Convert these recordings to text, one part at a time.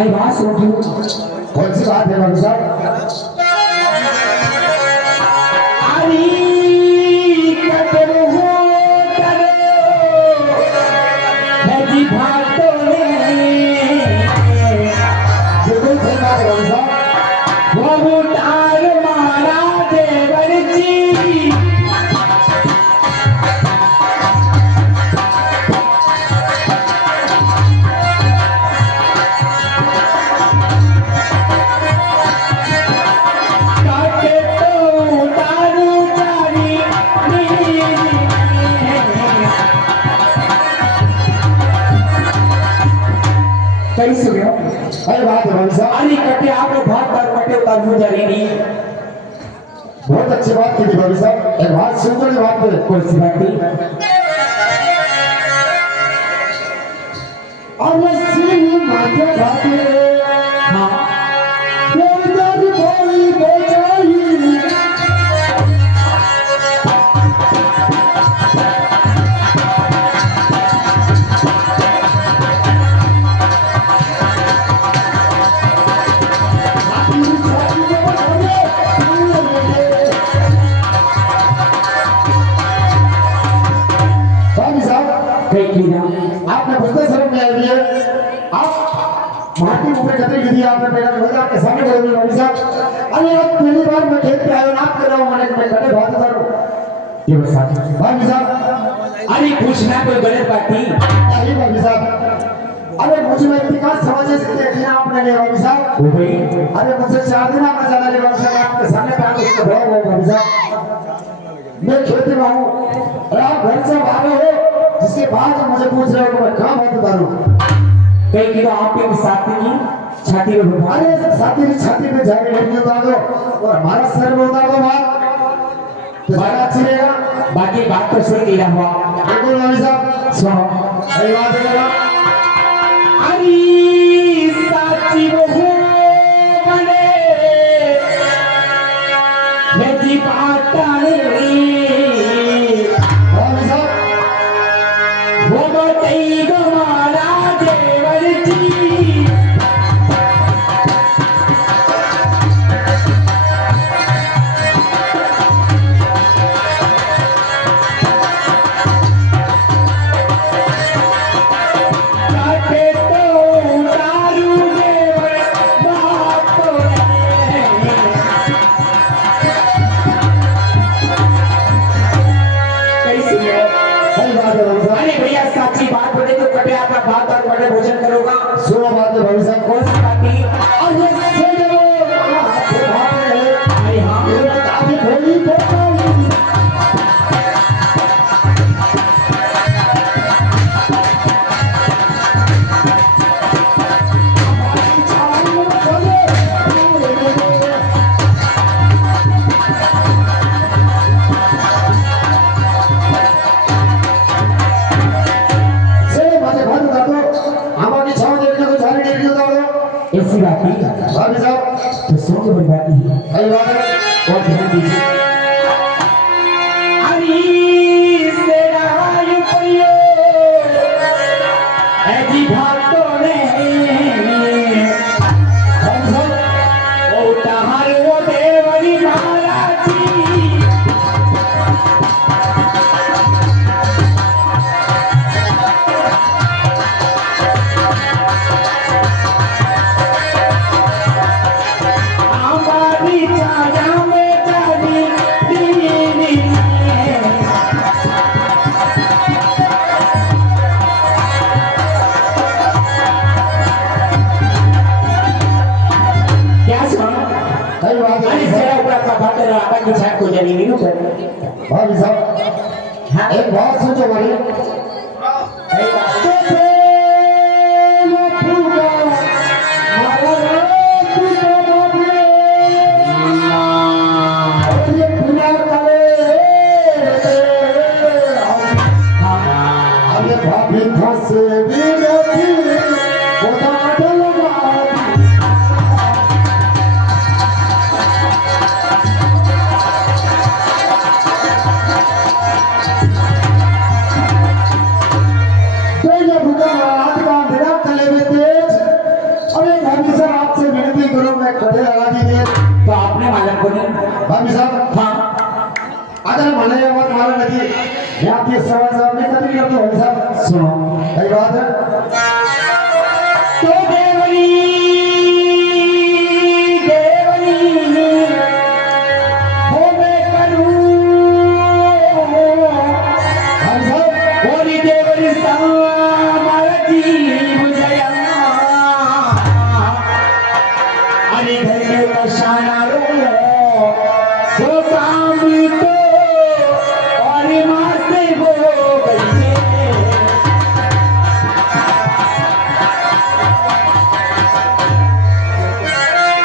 भाई बात सुनो। कौन सी बात है भाई साहब? कैसे गया? अरे बात है भाई साहब। अरे कटे आप लोग भाग भाग कटे उतार हो जा रही। बहुत अच्छी बात की थी भाई साहब। एक बात सुन लो, बात पे कौन सी बात थी? अवश्य माथे भाते हाँ दर कोई बेचाई आपने बुझते शर्म नहीं आई है। आप माटी ऊपर कतरी गिरी आपने पहला बोला आपके सामने बोल रहे भाई साहब। अरे आप पहली बार मैं खेत पे आया आप कर रहा हूं मैंने कटे बहुत सर ये बता भाई साहब। अरे पूछना कोई गलत बात नहीं। अरे भाई साहब, अरे मुझे मैं इतिहास समझ सकते हैं आपने ले भाई साहब। ओ भाई अरे मुझसे 4 दिन आपने ज्यादा ले भाई साहब। आपके सामने पे आके उसको बहुत हो भाई साहब। मैं खेत में हूं और आप घर से बाहर हो, जिसके बाद मुझे पूछ रहे हो कि मैं कहां बहुत उतारू। कहीं की तो आपके साथी की छाती में उठा। अरे साथी की छाती पे जाके नहीं उतार दो और हमारा सर में उतार दो बात तो ज्यादा अच्छी रहेगा। बाकी बात तो सुन लिया हुआ। बिल्कुल भाई साहब सुनो सही बात है। अरे साची वो बने मेरी बात भाई साहब वो बताई गमारा देवर जी। अरे भैया साची बात बोले तो कटे आपका बात और बड़े भोजन करोगा। सुनो बात है भाई साहब। कौन सी बात नहीं? और ये से अरे हाँ काफी भोली बोली ऐसी बात नहीं भाभी साहब। तो सुनो तो बड़ी बात नहीं सही बात है और ध्यान दीजिए। अरे सेरा युपियो ऐसी भाटो ने हम सब ओ तहार वो देवरी महाराजी। भाभी साहब एक बात सोचो भाई। भाभी फंस भी भाभी साहब हाँ अगर मने ये बात मारा नहीं मैं आपके सवाल जवाब नहीं करती करता भाभी साहब सुनो सही बात है तो देवनी देवनी हो मैं करूं भाभी साहब होली देवनी सामरती मुझया अरे घर में कशाना रो वो काम तो और माँ से हो गई है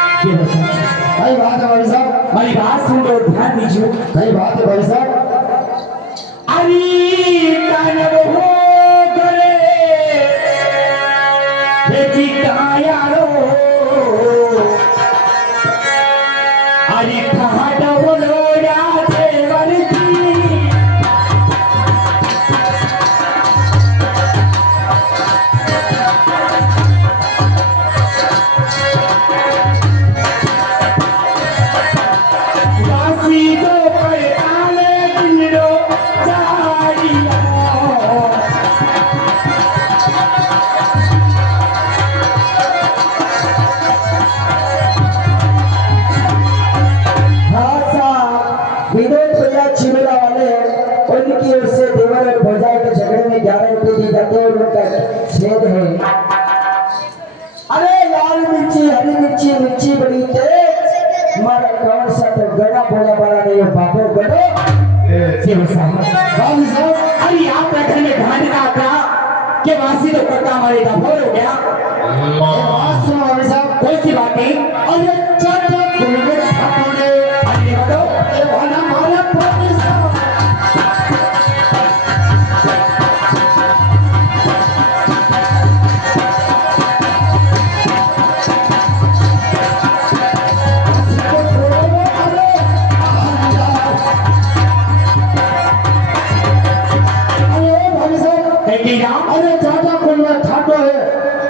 सही बात है भाभी साहब हमारी बात सुन लो ध्यान दीजिए सही बात है भाभी साहब अरे कानव हो गए बेटी काया रो अरे ठहाट बोलो या देवर जी वासी तो पड़ताले दिलो जाड़िया भाषा विनोद भैया चिमला वाले उनकी ओर से देवर और भौजाई के झगड़े में 11 रुपए दी जाते हैं और उनका छेद है अरे लाल मिर्ची हरी मिर्ची मिर्ची बड़ी तेज मारा कौन सा तो गड़ा बोला बड़ा नहीं है बाबू गड़ो शिव साहब भाभी साहब अरे आप बैठे में ध्यान का था कि वासी तो कटा हमारे दफोर हो गया ये बात सुनो भाभी साहब कौन सी बातें अरे चाचा खुलवे ठाकुरे अरे बताओ ये वाला मारा भाभी साहब कहीं जाओ अरे चाचा खुलवे ठाकुर है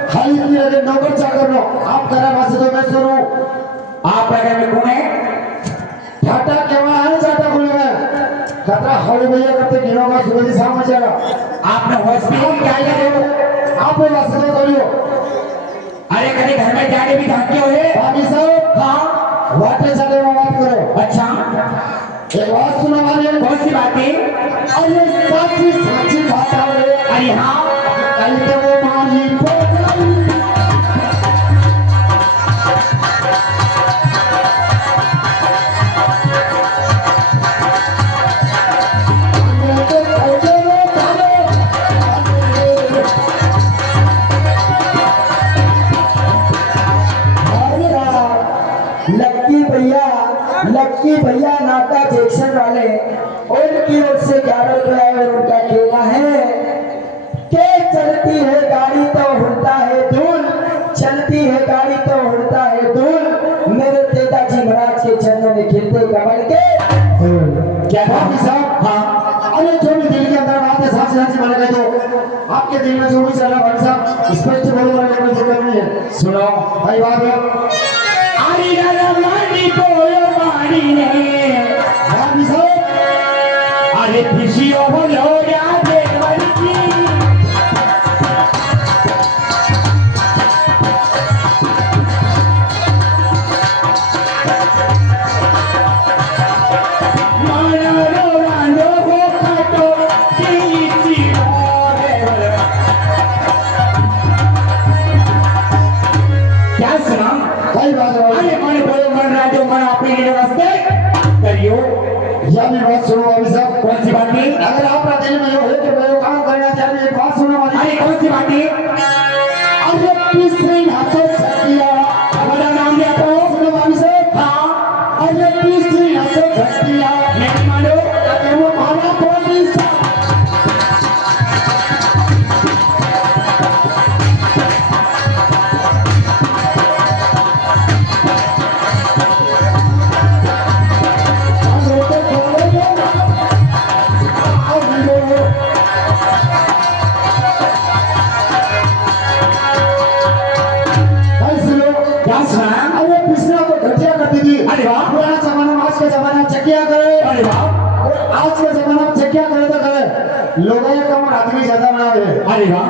खाली की लगे नौकर चाकर नो आप करा वासे तो मैं सुनूं आप अगर में कौन है ठाटा केवा है चाचा खुलवे खतरा हौली भैया करते गिनो का सुबह सामने चला आपने हॉस्पिटल क्या किया आप भी वासे तो करियो अरे कभी घर में जाके भी ध्यान क्यों है भाभी साहब हाँ वाटे चले में बात करो अच्छा एक बात सुनो वाले कौन सी बातें अरे साची साची बात है अरे हाँ कल तो वो मारी पोगई लक्की भैया नाका जैक्सन वाले उनकी ओर से 11 रुपए और उनका कहना है कि चलती है गाड़ी तो उड़ता है धूल चलती है गाड़ी तो उड़ता है धूल मेरे पिताजी महाराज के चरणों में खिलते कमल के क्या भाभी साहब हाँ अरे जो भी दिल के अंदर बात है साची साची बोले गए तो आपके दिल में जो भी चल रहा है भाभी साहब स्पष्ट बोलो मेरा कोई दिक्कत नहीं है सुनो भाई बात है आरी रमानी बोलो मारी ने भाभी साहब अरे खुशियों बोलो या देवर की भाई बात है अरे मन बोलो मन राजो मन अपने लिए वास्ते करियो यह भी बात सुनो भाभी साहब कौन सी बात है अगर आपका दिल में यो है कि मैं यो काम करना चाहिए एक बात सुनो वाली अरे कौन सी बात है अरे तीसरे हाथों छटिया हमारा नाम लिया तो सुनो भाभी साहब हाँ अरे तीसरे हाथों छटिया नहीं मानो अरे वो मारा भाभी साहब क्या सुना अरे पिछला तो घटिया करती थी अरे वाह पुराना जमाना में आज का जमाना में चकिया करे अरे वाह और आज के जमाना में चकिया करे तो करे लोगों ये कम आदमी ज्यादा बनावे अरे वाह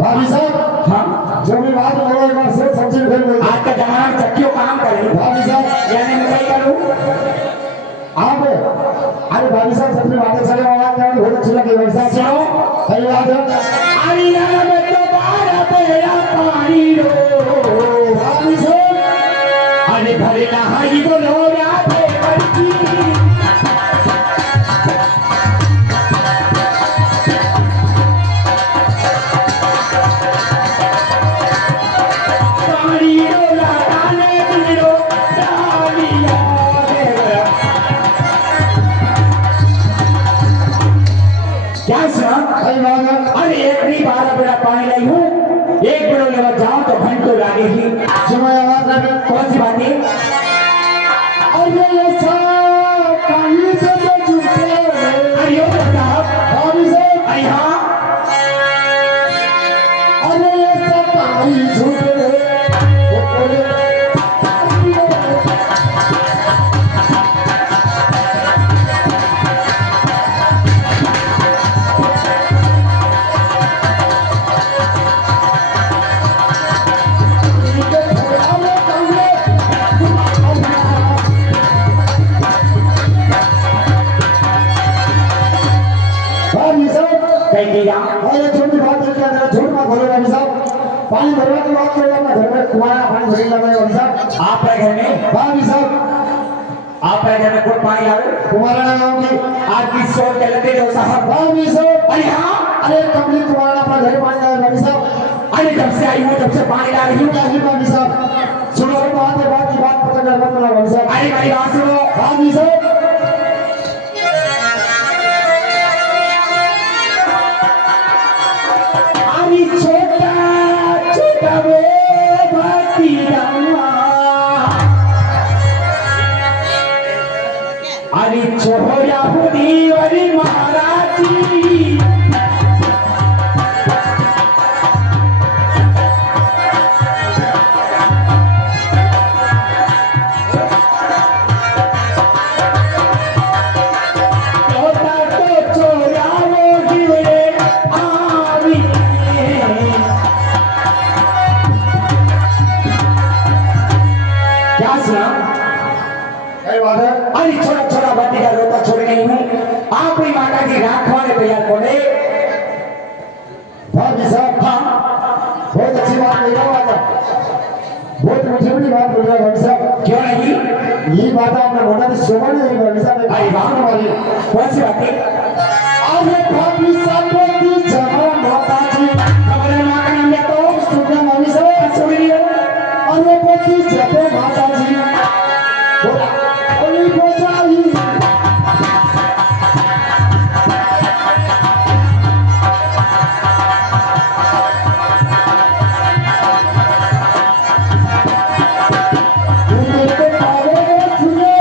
भाभी साहब हाँ जो भी बात बोलो एक बार सोच समझ के फिर बोलो आज का जमाना में चक्कियों काम करे भाभी साहब यानी मैं क्या करूं आप अरे भाभी साहब सबसे बातें चले वाला क्या बहुत अच्छी लगी भाभी साहब सुनो सही बात है अरे यार मैं तो बाहर तेरा पानी रो भाभी साहब अरे भरे नहाई बोलो राधे करती पानी रो लगाने दिलो डालिया देवरा क्या सुना सही बात है अरे एक भी 12 बेड़ा पानी नहीं हूँ एक बेड़ो लेवा जाऊं तो घंटों लगेगी सुनो आवाज नहीं कौन सी बात है अरे ये सब कहीं से तो झूठे अरे यो साहब भाभी साहब अरे हाँ अरे ये सब कहीं झूठे वो बोले भाभी साहब कहीं के यहाँ अरे छोटी बात है क्या जरा झूठ मत बोलो भाभी साहब पानी भरवा की बात करो अपना घर में तुम्हारा पानी भरी लगा है भाभी साहब आप रहे घर में भाभी साहब आप रहे घर में कौन पानी लावे तुम्हारा नाम की आपकी सोच चलते जो साहब भाभी साहब अरे हाँ अरे कमली तुम्हारा अपना घर पानी लाया भाभी साहब अरे जब से आई हूँ जब से पानी ला रही हूँ क्या जी भाभी साहब सुनो बात है बात की बात पता कर मत बोलो भाभी साहब अरे भाई बात सुनो भाभी साहब अरे छोटा छोटा वो भक्ति रामा अरे छोरा हुदी अरे महाराज जी छोटा तो छोरा वो गिरे आवी क्या सुना सही बात है अरे छोटा छोटा बच्चे का रोता छोड़ गई हूँ आप ही माता की राखवाने तैयार कोने भाभी साहब हाँ बहुत अच्छी बात कही है बात बहुत मीठी मीठी बात बोल रहे हैं भाभी साहब क्यों नहीं ये बात आपने मोटा से शोभा नहीं भाभी साहब अरे वाह हमारी कौन सी बात है अरे भाभी साहब बोलती जमा माता जी खबर माँ का नाम लिया तो सुनना भाभी साहब सुन लियो अरे बोलती जमा माता जी बोला अरे बोचाई उनके पावे में सुने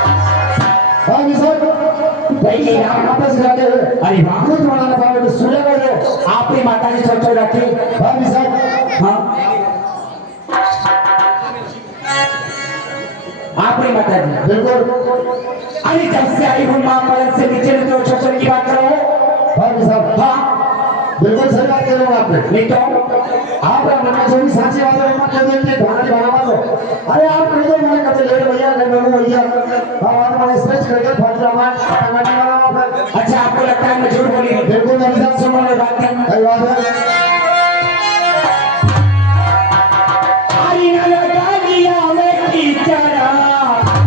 भाभी साहब भाई ये राम माता जी जाके अरे वाह खुद बनाना पावे तो सुने कर दो आप ही माता की छोड़ छोड़ रखी भाभी साहब हाँ आप ही माता जी बिल्कुल अरे जब से आई हूँ माँ पलक से नीचे तो छोड़ छोड़ की बात करो भाभी साहब हाँ बिल्कुल सही बात कह रहे हो आपने नहीं तो आप अपने जो भी साची बात है मत कह दो कि गाना गाना मत हो अरे आप कह दो मैंने कभी ले भैया कर लो भैया हम मैंने स्ट्रेच करके फट रहा मैं नहीं वाला फिर अच्छा आपको लगता है मैं झूठ बोली बिल्कुल भाभी साहब सुनो मेरी बात है सही बात है अरे न लगा लिया मैं कीचड़ा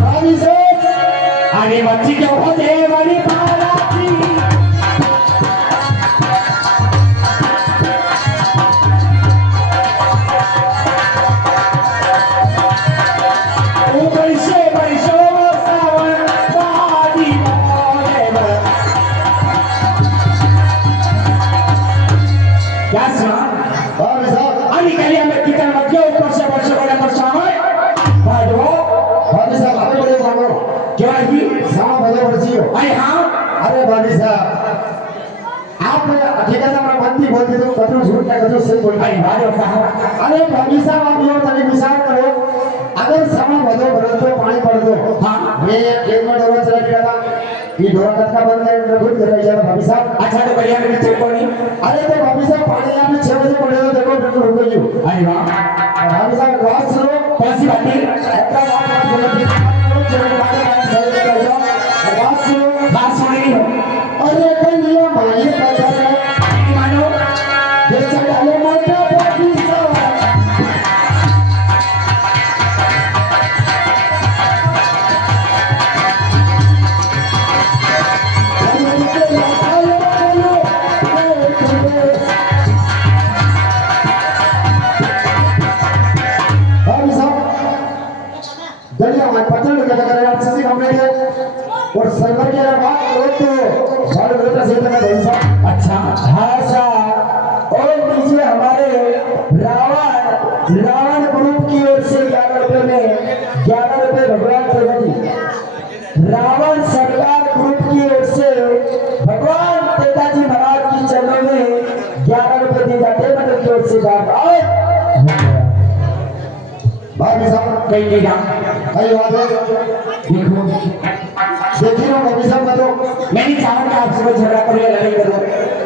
भाभी साहब अरे बच्ची जो हो दे वाली बाराती ऊपर से बरसो सावन वादी मोरे क्या सुना भाभी साहब अरे कलिया में कितने बच्चे ऊपर से बरसो वाले बरसावन भाजो भाभी साहब आप बड़े मांगो क्यों नहीं सामा बड़े बड़ची हो अरे हाँ अरे भाभी साहब બધું સહી બોલ अरे वाह रे साहब अरे भाभी साहब आप लोग तने विचार करो अगर समय વધો ભરતો પાણી પડતો हाँ मैं खेत में डोरा चला गया था ये डोरा कटका बंद कर भूल कर जाए भाभी साहब अच्छा तो बढ़िया मेरी चेक को नहीं अरे तो भाभी साहब पानी यहाँ पे 6 बजे पड़े तो देखो बिल्कुल रुक गई अरे वाह भाभी साहब बात सुनो कौन सी बात है ऐसा बात मत बोलो बात सुनो बात सुन रही हो अरे कन्या माये पता है मानो ये चढ़ाले माता भाभी साहब और सर्वर के बाद तो सारे बेटा से तक भाई साहब अच्छा हाँ साहब और नीचे हमारे रावण ग्रुप की ओर से 11 रुपए में 11 रुपए भगवान प्रगति रावण सरकार ग्रुप की ओर से भगवान पिताजी महाराज की चरणों में 11 रुपए दिए जाते हैं मतलब की ओर से भाभी साहब कहीं नहीं जा भाई बात है देखो देखिए ना भाभी साहब मैं तो मैं नहीं चाहता कि आपसे कोई झगड़ा करो या लड़ाई करो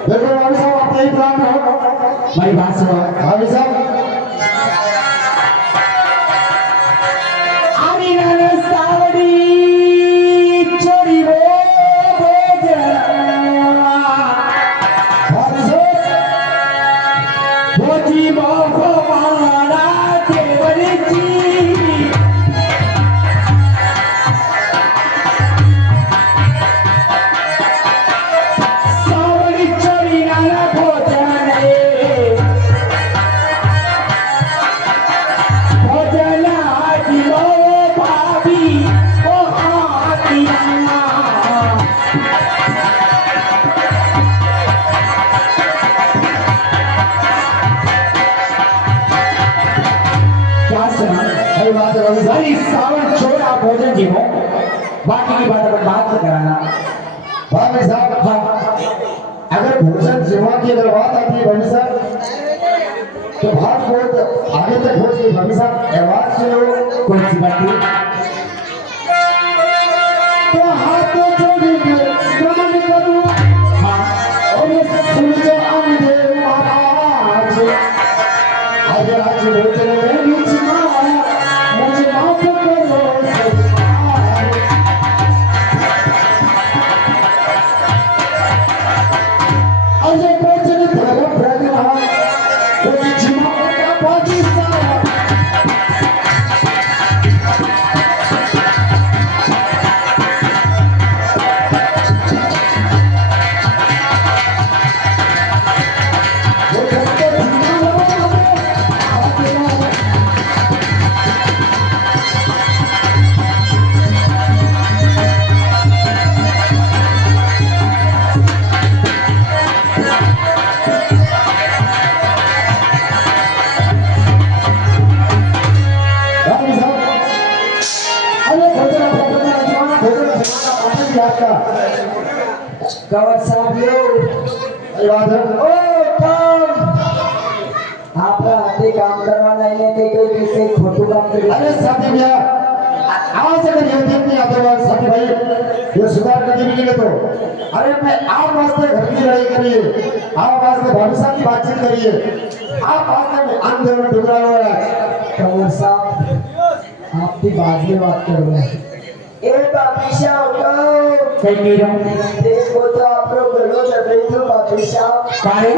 देखो भाभी साहब आप यही प्लान हो मेरी बात सुनो भाभी साहब आरी नाना सावरी चोरी वो भाभी साहब भोजी मोहो मारा केवल जी सावरी चोरी नाना भोजन भोजन आजी लो भाभी ओ हाथिया क्या सुना सही बात है भाभी साहब अरे सावन छोड़ आप भोजन जी हो बाकी की बात अपन बात में कराना भाभी साहब हाँ अगर भोजन जीवा की अगर बात आती है भाभी साहब तो बात बहुत आगे तक हो गई भाभी साहब आवाज सुनो कौन सी बात है तो हाथ जोड़ेंगे गान करूं हाँ और सुन जो आंधे महाराज आज भोजन में नीचना मुझे माफ करो सरकार अजय भोजन धर्म प्रगना कोई जीवा का पाकिस्तान भोजन के जीवा भाभी साहब अरे भोजन अपना जमाना भोजन जमाना पानी भी आपका कवर साहब लोग ये बात है ओ काम आपका हाथे काम करवाना है कई खोटू काम कर अरे साथी भैया आवाज से करिए ठीक नहीं आते बात साथी भाई ये सुधार करने के लिए तो अरे मैं आप वास्ते घर की लड़ाई करिए आप वास्ते भाभी साहब की बातचीत करिए आप वास्ते में अंदर में डुबरा हुआ है कवर साहब आपकी बात में बात कर रहे हैं एक बापिशा होगा कहीं नहीं रहा देखो तो आप लोग गलो चल रही थी बापिशा काहे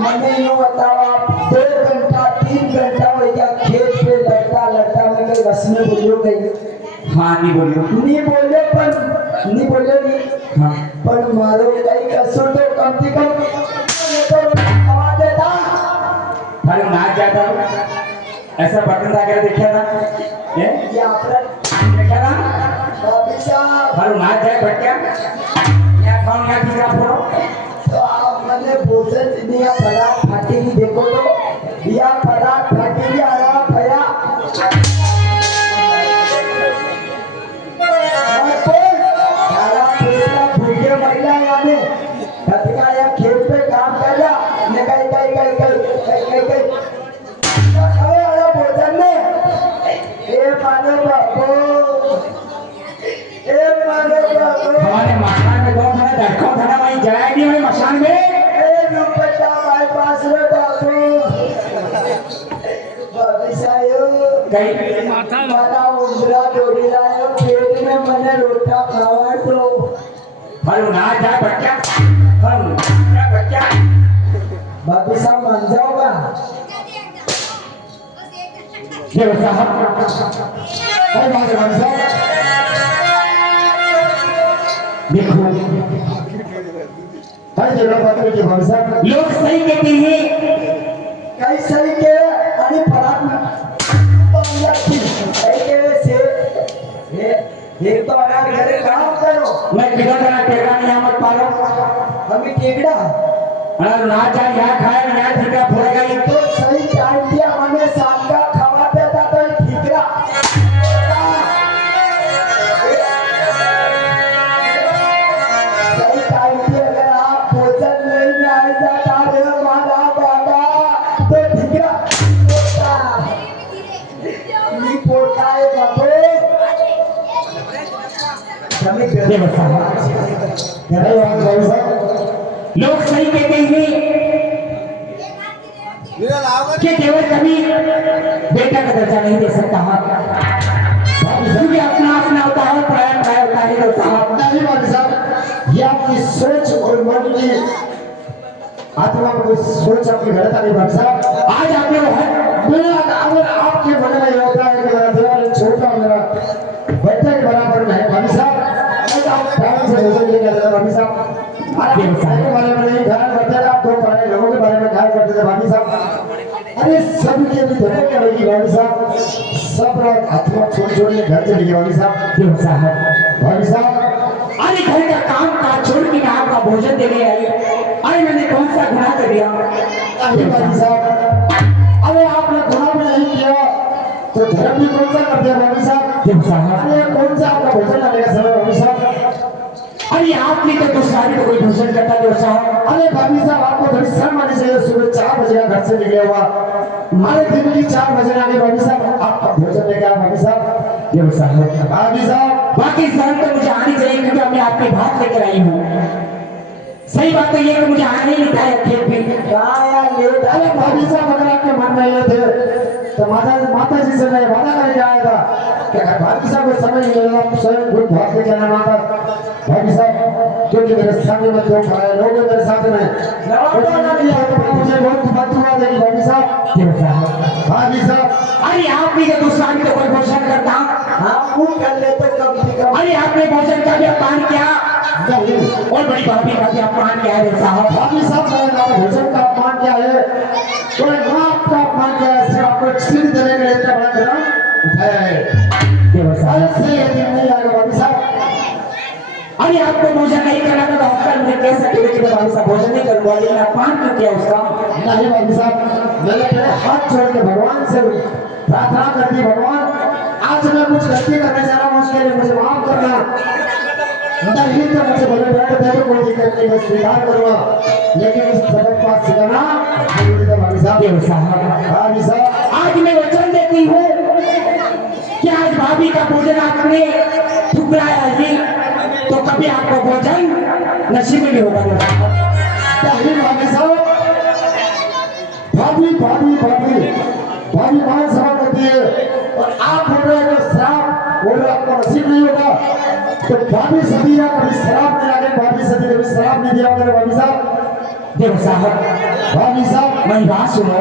मैंने यूँ बताओ आप 2 घंटा 3 घंटा हो गया खेत पे लड़ता लड़ता मैं कहीं बस में बोलियो गई हाँ नहीं बोलियो नहीं बोले नहीं हाँ पर मारो कहीं कसो तो कम से कम तो आवाज देता अरे नाच जाता ऐसा बटन आकर देखा था ये ये आपरा देखा था बापिशा अरे नाच जाए बैठ क्या यहाँ कौन यहाँ किसी का फोड़ो तो आप मैंने भोजन दिया परात फाटेगी देखो तो या परात फाटेगी आया भया भूखे महिला यानी या खेत पे काम कर रहा ने कहीं मानो बाबू, ए मानो बाबू, हमारे मकान में कौन था धड़का था वहीं जाएगी हमें मकान में ए रुपया हमारे पास रे बाबू, बाबी सायो, कहीं माता उंदरा डोरी लायो, पेट में मने रोटा खावा तो, फल ना जा बच्चा फल ना बच्चा बाबी साहब मान जाओगा, ये साहब अरे भाई साहब देखो भाई जरा बात करिए भाई साहब लोग सही कहते हैं कई सही के आणि फराक बंगला की सही के से ये तो आना घर काम करो मैं किधर जाना टेका नहीं मत पालो हमें केकड़ा अरे ना जा यहाँ खाए ना ठेका फोड़ेगा ये तो सही टाइम दिया हमें शाम का खावा देता तो ठीकरा सही टाइम दिया अगर आप भोजन नहीं में आ जाता रे माना बाबा तो ठीकरा नहीं पोता है बाबू हमें ये बताओ अरे भाई साहब लोग सही कहते हैं कि केवल कभी बेटा का दर्जा नहीं दे सकता क्योंकि अपना अपना होता है पराया पराया होता है तो साहब नहीं भाई साहब ये आपकी सोच और मन की आत्मा को सोच आपकी गलत है भाई साहब आज आप लोग हैं मेरा अगर आपके मन में ये होता है कि मेरा देवर छोटा मेरा बेटे के बराबर में है भाई साहब मैं आप ध्यान से भोजन लेकर आता भाई साहब अरे के बारे में नहीं ख्याल करते आप दो पराए लोगों के बारे में ख्याल करते थे भाई साहब अरे सब के भी धोखे करेगी भाई साहब सब रात आत्मा छोड़ छोड़ के घर चली गई भाई साहब क्यों साहब भाई साहब अरे घर का काम काज छोड़ के मैं आपका भोजन देने आई अरे मैंने कौन सा गुनाह कर दिया अरे भाई साहब अरे आपने गुनाह भी नहीं किया तो धर्म भी कौन सा कर दिया भाई साहब क्यों साहब अरे कौन सा आपका भोजन लाने का समय भाई साहब अरे आपने तो दूसरी को कोई भोजन करता जो साहब अरे भाभी साहब आपको थोड़ी शर्म आनी चाहिए सुबह 4 बजे का घर से निकले हुआ हमारे दिन की 4 बजे आगे भाभी साहब आपका भोजन लेके आए भाभी साहब क्यों साहब भाभी साहब बाकी शर्म तो मुझे आनी चाहिए क्योंकि मैं आपके भात लेकर आई हूँ सही बात तो ये कि मुझे आने ही नहीं था खेत में कहाँ यार लेट अरे भाभी साहब अगर आपके मन में ये थे तो माता जी से मैं वादा करके आया था कि अगर भाभी साहब को समय नहीं मिलेगा तो स्वयं खुद भाग लेके आना माता भाभी साहब क्योंकि मेरे सामने में दो खड़े लोग हैं मेरे साथ में मुझे बहुत बददुआ देगी भाभी साहब क्यों साहब भाभी साहब अरे आप भी तो दूसरा भी तो कोई भोजन करता हम वो कर लेते कम से कम अरे आपने भोजन का भी अपमान किया नहीं और बड़ी भाभी का भी अपमान किया है साहब भाभी साहब मैंने भोजन का अपमान किया है कोई माप का अपमान किया है सिर्फ आपको छीन देने के लिए इतना बड़ा कदम उठाया है क्यों साहब ऐसे ये दिन नहीं आएगा भाभी साहब अरे आपको भोजन नहीं करना तो डॉक्टर मुझे कह सकते थे कि मैं भाभी साहब भोजन नहीं करूंगा लेकिन अपमान क्यों किया उसका नहीं भाभी साहब मैंने तेरे हाथ जोड़ के भगवान से प्रार्थना कर दी भगवान आज मैं कुछ गलती करने जा रहा हूँ उसके लिए मुझे माफ करना नहीं तो मुझे भले बैठ दे तो कोई दिक्कत नहीं मैं स्वीकार करूंगा लेकिन इस सबक पास सिखाना जरूरी है भाभी साहब क्यों साहब भाभी साहब आज मैं वचन देती हूँ कि आज भाभी का भोजन आपने ठुकराया ही तो कभी आपको भोजन नसीब में नहीं होगा नहीं भाभी साहब भाभी भाभी भाभी भाभी मान सभा करती है और आप बोल रहे हैं कि शराब बोल रहे आपको नसीब नहीं होगा तो भाभी सदी या कभी शराब नहीं आगे भाभी सदी कभी शराब नहीं दिया मेरे भाभी साहब देव साहब भाभी साहब मेरी बात सुनो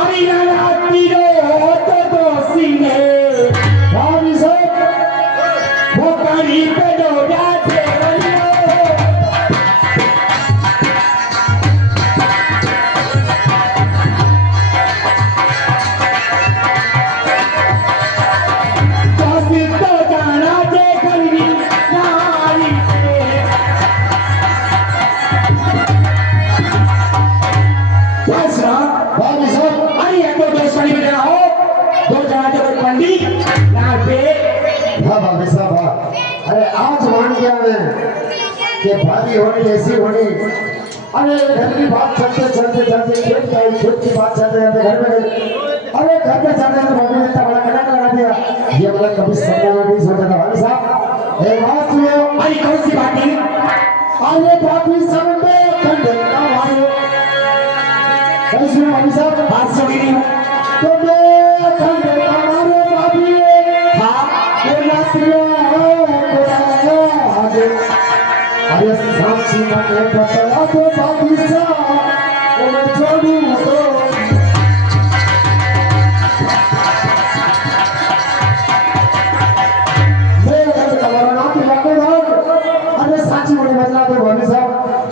अरे रात पीरो तो दोषी है भाभी साहब वो करीब लो जाते भाभी साहब अरे तो दोस्ती में जरा हो दो जना तो कोई पंडित ना पे हाँ भाभी साहब हाँ अरे आज मान गया मैं कि भाभी होनी ऐसी होनी अरे घर की बात चलते चलते चलते खेत का खेत की बात चलते चलते घर में गई। अरे घर में चलते तो मम्मी ने इतना बड़ा कटक लगा दिया, ये मतलब कभी सपने में नहीं सोचा था भाई साहब। एक बात सुनो, अरे कौन सी बात है? अरे बाकी सब में ठंडे का भाई कहीं सुनो भाई साहब, बात सुन रही हूँ। तो मैं ठंडे का मारो भाभी हाँ वो नाचिया आगे। अरे साक्षी ने बतला तो बाकी सा वो मैं छोड़ू तो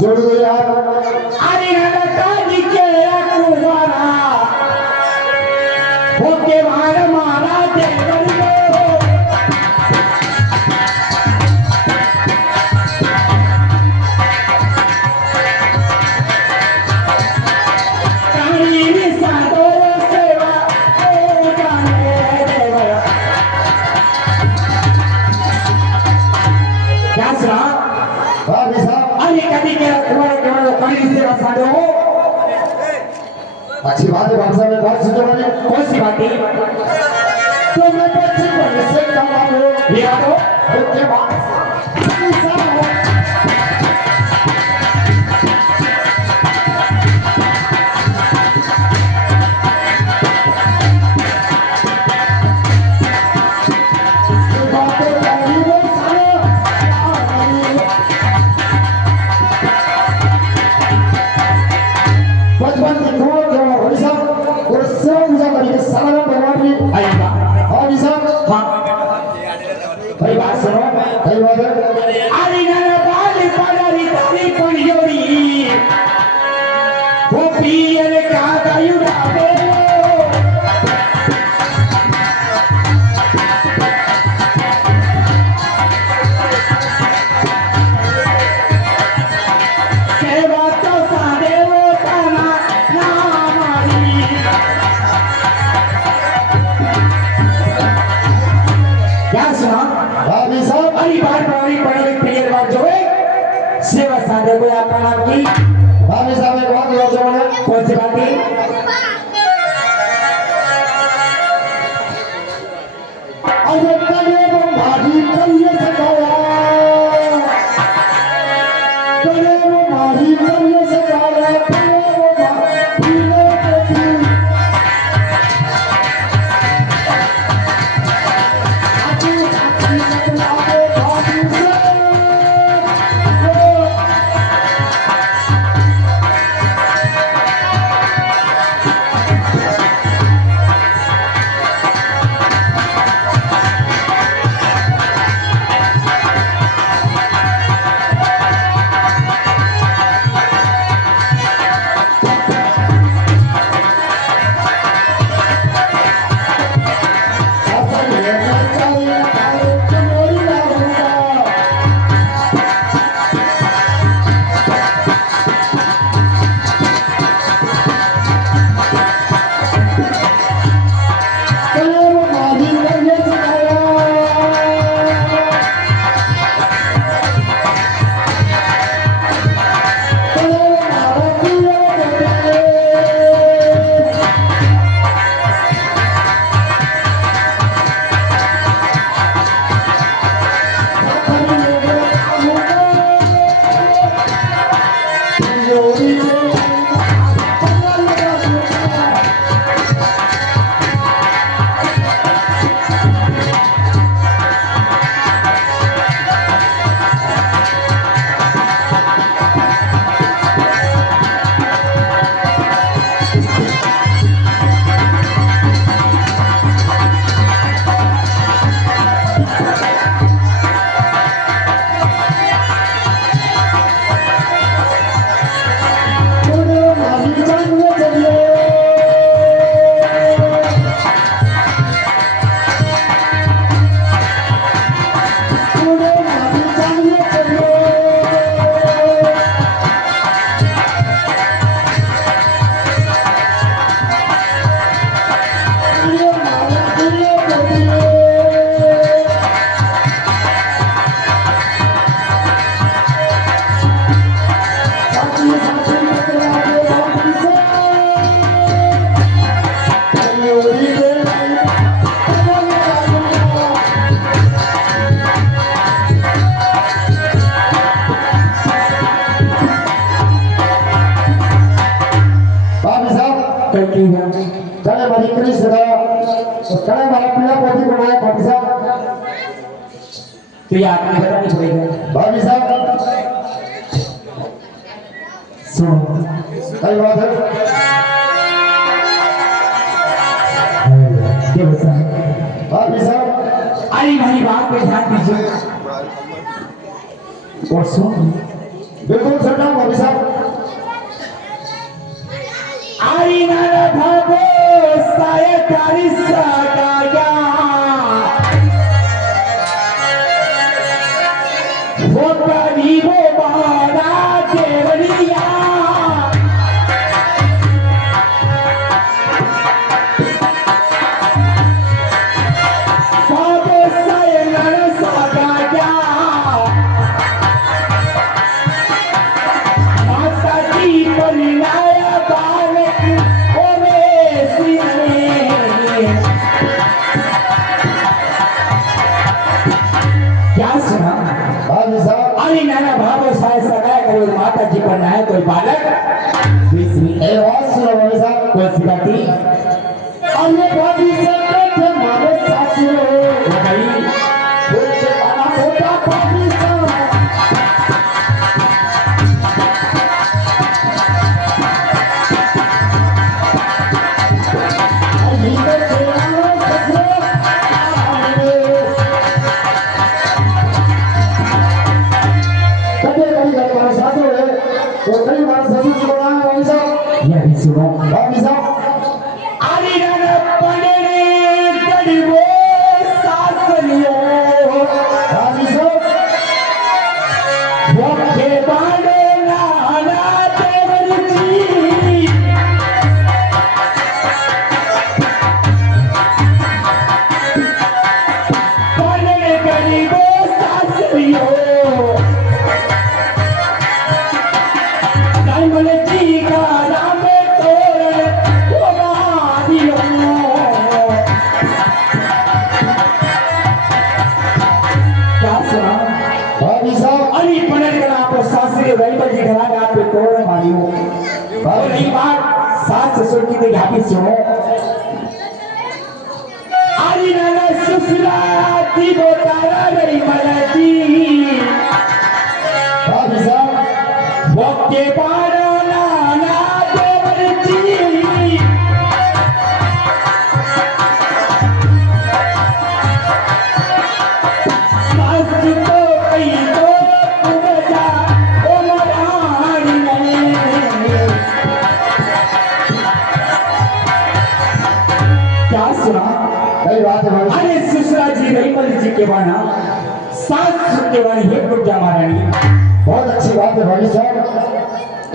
जोड़ दो यार। अरे लड़का नीचे कुमारा होके मार मारा देवर को। कहानी में सादों सेवा ओ जाने देवर। क्या सुना? भाभी साहब अरे कभी क्या तुम्हारे केवल कहानी से बसा दो। अच्छी बात है भाई साहब, बात सुनो भाई। कौन सी बात है? तो मैं बचपन से कमा लो लिया दो। ओके बात बचपन से क्यों क्या भाई साहब और सब पूजा करिए सारा भगवान की। आइएगा। हाँ भाई साहब, हाँ भाई बात सुनो। कई बात है। अरे कड़े मारी करी सदा कड़े मारा पीला पोती बनाया भाभी साहब तो ये आपने बतानी पड़ेगा। भाभी साहब सुनो कई बात है ये बता भाभी साहब अरे हमारी बात पे ध्यान दीजिए और सुन बिल्कुल सुन रहा हूँ भाभी साहब आई नारा भागो साया कारी साया वो करीबो बारा देवरिया बाबो साया नारा साया माता जी परिणाया बालक ओमे सिने क्या सुना भाभी साहब अरे नाना भाव साय सगाया करो माता जी पर नाय कोई बालक एक बात सुनो भाभी साहब कौन सी बाती अन्य भाभी साहब के मारे साथी वो भाई बोलते आना होता भाभी साहब अभी तो तेरा ससुर कभी कभी घर वाले साथ हुए तो कई बार ससुर जी बोला भाभी साहब ये भी सुनो भाभी साहब अरे नाना पड़े गड़बो सासलियो भाभी साहब वो के बाड़े नाना देवर जी पड़े गड़बो सासलियो नाइमल जी का नाम तोड़ वो मारियो क्या सुना भाभी साहब अरे पनर कर आपको सासरे नाइमल जी घरा आप पे तोड़ मारियो और रही बात सास ससुर की तो यहाँ भी सुनो अरे नाना ससुरा ती बोतारा रही मलती भाभी साहब वक्के पारो नाना देवर जी सास तो कई तो कुबजा ओ मरानी ने क्या सुना कई बात है भाभी साहब अरे ससुरा जी रहीमल जी के बाना सास के बानी हे कुब्जा महारानी बहुत अच्छी बात है भाभी साहब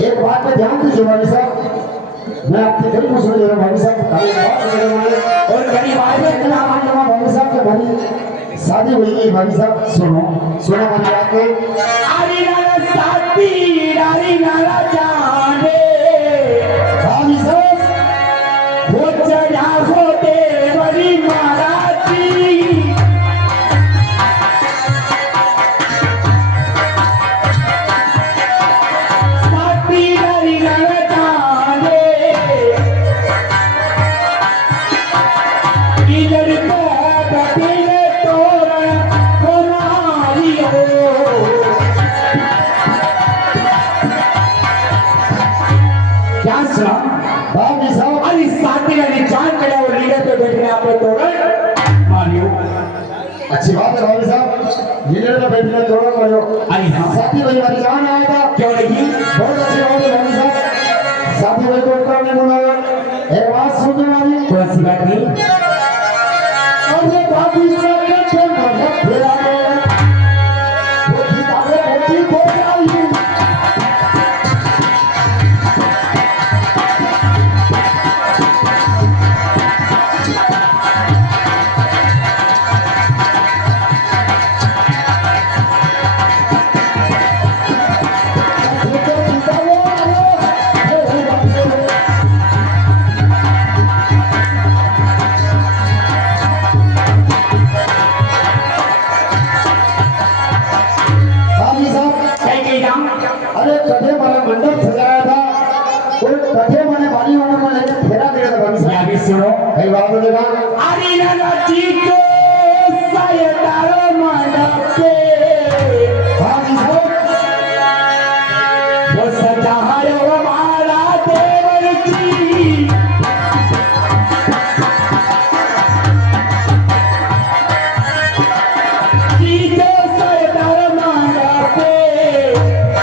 एक बात पे ध्यान दीजिए भाभी साहब मैं आपके दिल को सुन ले रहा हूँ भाभी साहब खाली बात कर रहा हूँ और गरीब आज आदमी इतना मान लो भाभी साहब के भाभी शादी हुई है भाभी साहब सुनो सुना मेरी बात को अरे नाना साथी अरे नाना जाने भाभी साहब वो चढ़ा हो देवरी महाराजी साथी अरे नाना जाने इधर को बदिल तोड़ कुमारियो क्या सुना भाभी साहब अरे साथी अरे जान कड़ा और लीडर पे बैठने आप लोग तोड़ मारियो अच्छी बात है भाभी साहब लीडर पे बैठने थोड़ा करो अरे हाँ साथी भाई हमारी जान आया था क्यों नहीं बहुत अच्छी बात है भाभी साहब साथी भाई को उत्तर नहीं बुलाया एक बात सुन लो भाभी कौन सी बात नहीं अरे भाभी साहब के क्या मतलब फेरा में वो किताबें होती को चाहिए सुनो कई बात बोलेगा अरे ना जीतो सायदार मंडप पे हाँ जी साहब वो सजा है हमारा देवर जी जीतो सायदार मंडप पे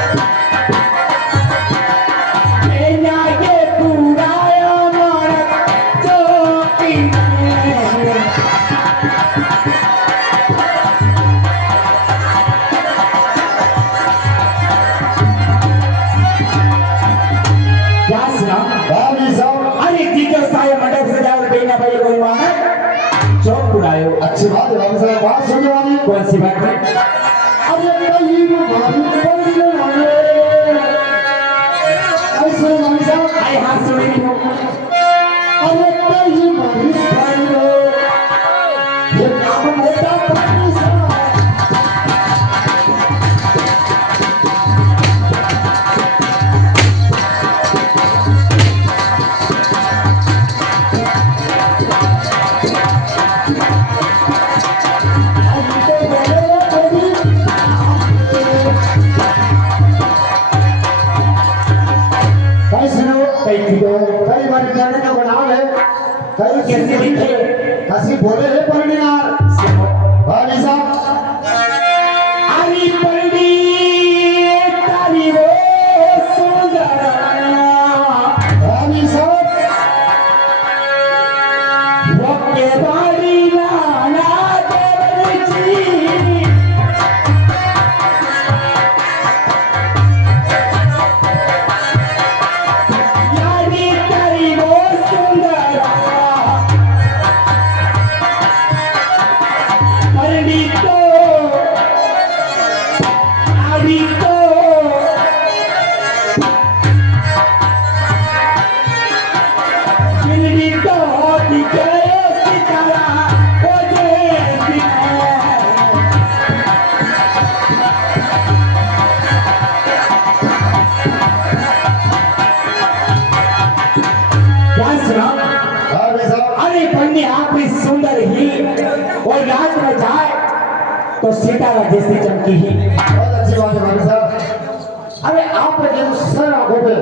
हाँ जी साहब अरे जीतो साय मंडप सजावट देना भाई कोई माना चौक उड़ायो अच्छी बात है भाई साहब बात सुनने वाली कौन सी बात है अरे कहीं मारी पड़ी मारे ऐसे भाई साहब अरे हाथ सुने नहीं हो अरे कहीं मारी पड़ी ये काम होता पानी साहब कई बार जाने का बनाव है कई कैसे लिखे कसी बोले है पढ़ने यार भाई साहब अरे पड़ी तारी वो सुंदर भाई साहब वो के बारी नाना देवर जी यारी तारी वो सुंदर Maldito, maldito, maldito, te quiero citar, oye, क्या सुना? भाई साहब अरे बंदी आप इस सुंदर ही और रात में जाए तो सितारा जैसी चमकी ही बहुत अच्छी बात है भाई साहब अरे आप जो सर आंखों पे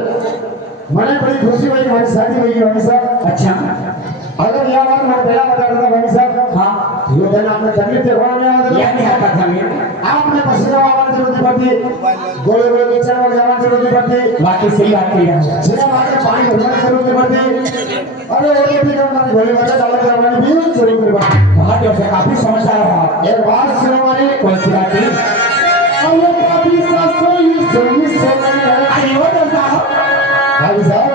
मैंने बड़ी खुशी हुई हमारी शादी हुई भाई साहब अच्छा अगर यह बात मैं पहला बता देता भाई साहब हाँ ये दिन आपने तकलीफ देखवाने यह नहीं आता था मेरे आपने पसीना वाला जरूरत पड़ती गोले गोले किचन वाले जवान जरूरत पड़ती बाकी सही बात कही रहा हूँ सिनेमा के पानी भरने की जरूरत पड़ती अरे वो तो ठीक है हमारी भोले बच्चे डालर करवाने भी जरूरत पड़ती बहुत देर से काफी समझदार हो आप एक बात सुनो हमारी कौन सी बात है अरे काफी ससुई सुनी सुनी अरे वो तो साहब भाई साहब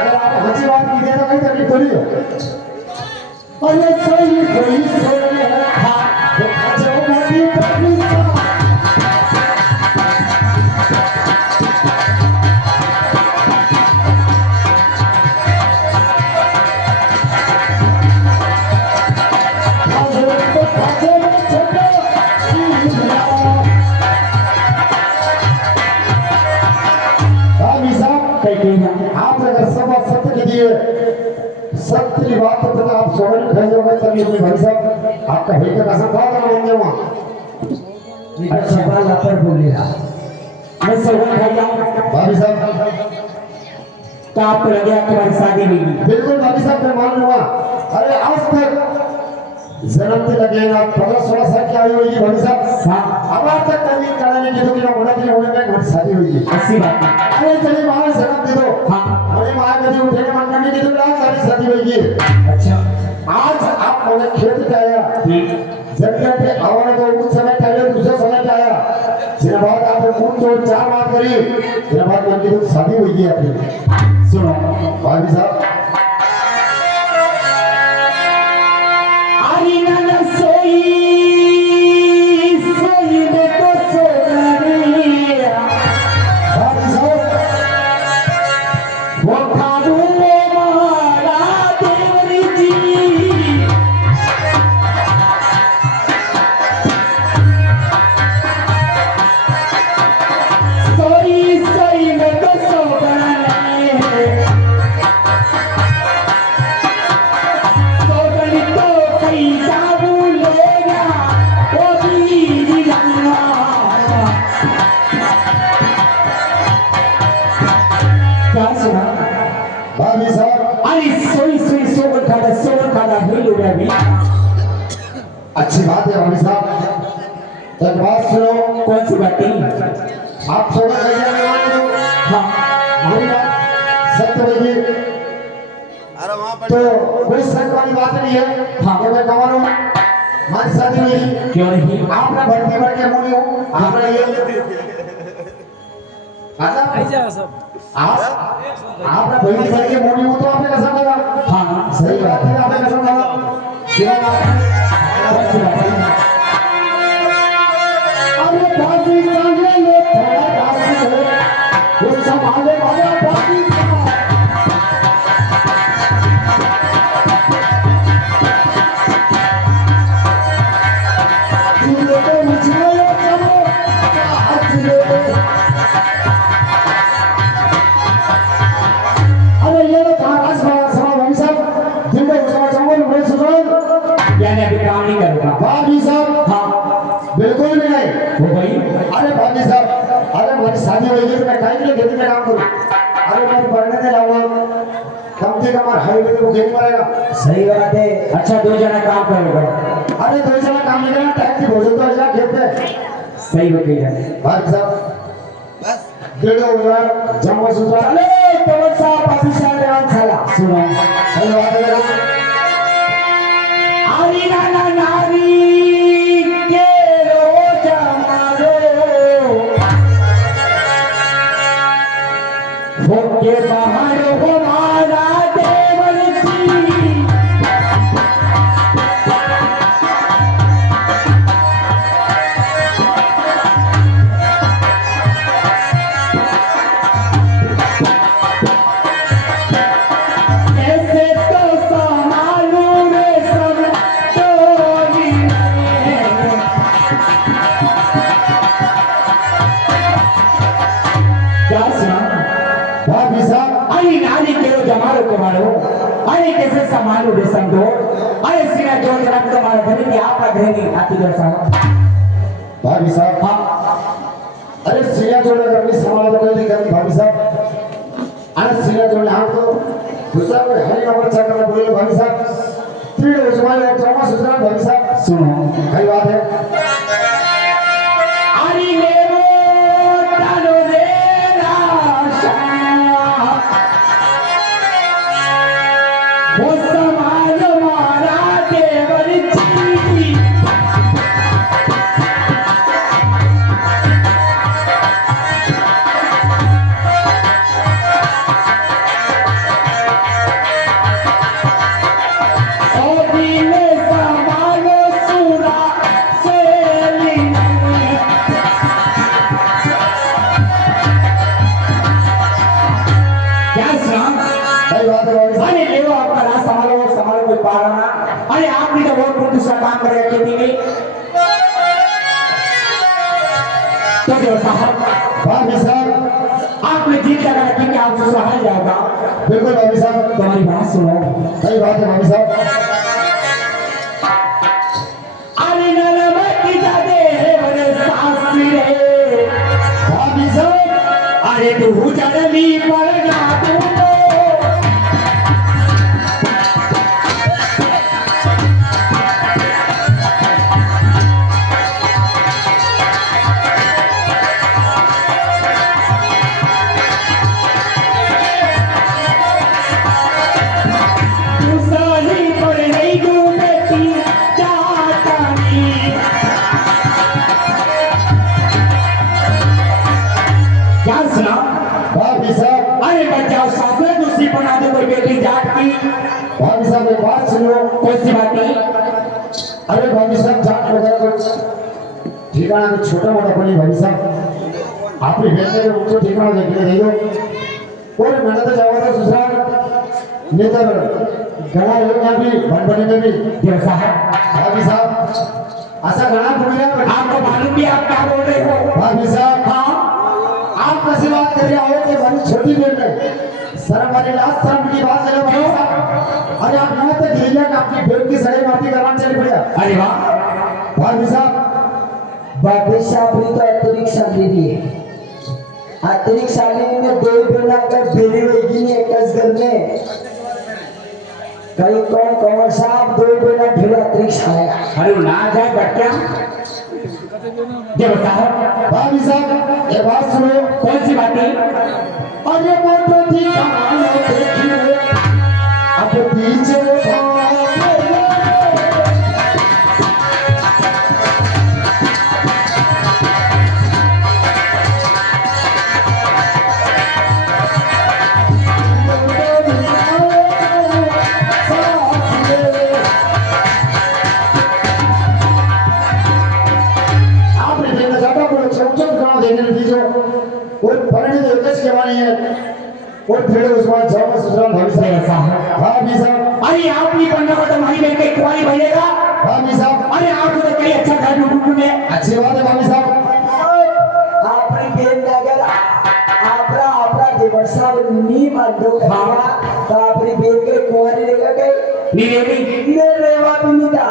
अगर आप अच्छी बात कीजिए तो कहीं तकलीफ थोड़ी है अरे सही सही सुनी हाँ तो अच्छा वो मोटी पतली आप अगर सब सत्य कीजिए सत्य की बात तो आप सोने भेजोगे तभी अपने भाई साहब आपका भाई का कसम खा कर होंगे वहाँ अच्छा बाल पर बोलेगा मैं सगन खाई जाऊँ भाई साहब तो आपको लगे तुम्हारी शादी नहीं हुई बिल्कुल भाई साहब मैं मान लूंगा अरे आज तक जन्म से लगेगा 15-16 साल की आयु होगी भाई साहब हाँ अब आज तक कभी कराने की तो कि मोटा दिन होने में हमारी शादी हुई है ऐसी बात नहीं अरे चलिए वहाँ जन्म दे दो हाँ अरे माँ कभी उठने मन करने की तो सारी शादी हुई है अच्छा आज आप मैंने खेत पे आया जमीन पे आवाने को उस समय पहले दूसरे समय पे आया फिर बाद आपने कौन जोड़ चार बात करी फिर बाद मन की तो शादी हुई है अपनी सुनो भाई साहब अरे ना सोई सोई में तो सो गई भाई साहब वो खादू वो मारा देवरी जी सोई सोई में तो सो गई अरे सोई सोई सोगल खादा हिल उड़ा भी। अच्छी बात है भाभी साहब। एक बात सुनो। कौन सी बातें? आप सोना कहिए नहीं मानो। हाँ हमारी बात सत्य होगी तो कोई शक वाली बात नहीं है। हाँ। ये मैं कमा लूँ हमारी शादी हुई। क्यों नहीं? आपने भर्ती भर के मुनी हूँ आपने ये आपने भर्ती भर के मुनी हूँ तो आपने कसम लगा। हाँ सही बात है आपने कसम लगा। अरे बाजी संगे ले थोड़ा राशि हो वो संभाले वाला बाजी यानी अभी काम नहीं करूँगा। भाभी साहब हाँ बिल्कुल भी नहीं। वो भाई अरे भाभी साहब अरे मेरी शादी हो गई तो मैं टाइम नहीं खेती में काम करूँ। अरे मैं पढ़ने नहीं जाऊँगा कम से कम हाई लेवल को खेती पड़ेगा। सही बात है। अच्छा 2 जना काम करोगे? अरे 2 जना काम नहीं करना टाइम की भोजन तो अच्छा खेत पे। सही बात है भाभी साहब बस 1.5 जमा सूत्रा चले तो साहब ऑफिसर रेवान साला सुनो। सही बात है मेरा। आरी नाना नारी के रोज मारो होके बाहर हो मारा देवरसी। ऐसे तो संभालू रे सब टोली में। क्या सुना? भाभी साहब अरे नानी केरो जमारो को मारो अरे कैसे संभालू रे समझो अरे सीना जोड़ जरा तो मारो भले कि आप लग रहे नहीं आती दर साहब। भाभी साहब हाँ अरे सीना जोड़े करनी संभाल कोई नहीं करनी भाभी साहब। अरे सीना जोड़े हाथ तो दूसरा कोई हरी नंबर अच्छा करना बोले भाभी साहब। 3 उस्मान चौमा सुधरा भाभी साहब। सुनो सही बात है। अरे मेरो तानो रे राशा वो समाज मारा देवरची। सही बात है भाभी साहब। अरे लेवो आपका राज संभालो कोई पार ना। अरे आपने तो बहुत दूसरा काम करेगा खेती में तो जो साहब भाभी साहब आपने जीत लगा रखी कि आप दूसरा हार जाओगा। बिल्कुल भाभी साहब तुम्हारी बात सुनो। सही बात है भाभी साहब। अरे नरमती जादे बड़े सासी रे भाभी साहब अरे तू जनमी पर ना तू भाभी साहब अरे बचाओ सासरे दूसरी बना दो कोई बेटी जाट की। भाभी साहब एक बात सुनो। कौन सी बात नहीं? अरे भाभी साहब जाट वगैरह कुछ ठिकाना कुछ छोटा मोटा बनी भाभी साहब। आप ही भेजने में मुझे ठिकाना देखने दे दो और मैंने तो जावा था ससुराल नेतर गणा लोग यहाँ भी बनबनी में भी देव साहब भाभी साहब ऐसा गणा भूमि आपको मालूम भी आप क्या बोल रहे हो? भाभी साहब हाँ आप कैसी बात कर रहे हो कि बड़ी छोटी बेट है शर्म वाली लाज शर्म की बात करो भाई साहब। अरे आप यहाँ तक गिरिया कि अपनी बेट की सगाई मारती करवाने चले पड़े। अरे वाह भाभी साहब बाबे साहब तो अतिरिक्त शादी है। अतिरिक्त शादी में 2 बेटा का बेरी होगी नहीं एक घर में कहीं कौन कौन साहब 2 बेला ढेर अतिरिक्त आएगा। अरे ना जाए बच्चा ये बताओ भाभी साहब ये बात सुनो। कौन सी बातें? अरे मोटो थी कमाल देखिए अब पीछे आपने देखना चाहता कोई चौचक गांव देखने दीजो और परिणित एकच केवानी है और फिर उसके बाद जाओ ससुराल भाभी साहब। भाभी साहब अरे आप भी बनना को तुम्हारी बहन के कुंवारी बनेगा। भाभी साहब अरे आप तो कहीं अच्छा घर ढूंढ में अच्छी बात है भाभी साहब। आपरी बेन अगर आपरा आपरा देवर साहब नी मांडो करेगा तो आपरी बेन के कुंवारी रहेगा कहीं नीरेवी ने रेवा भी नहीं था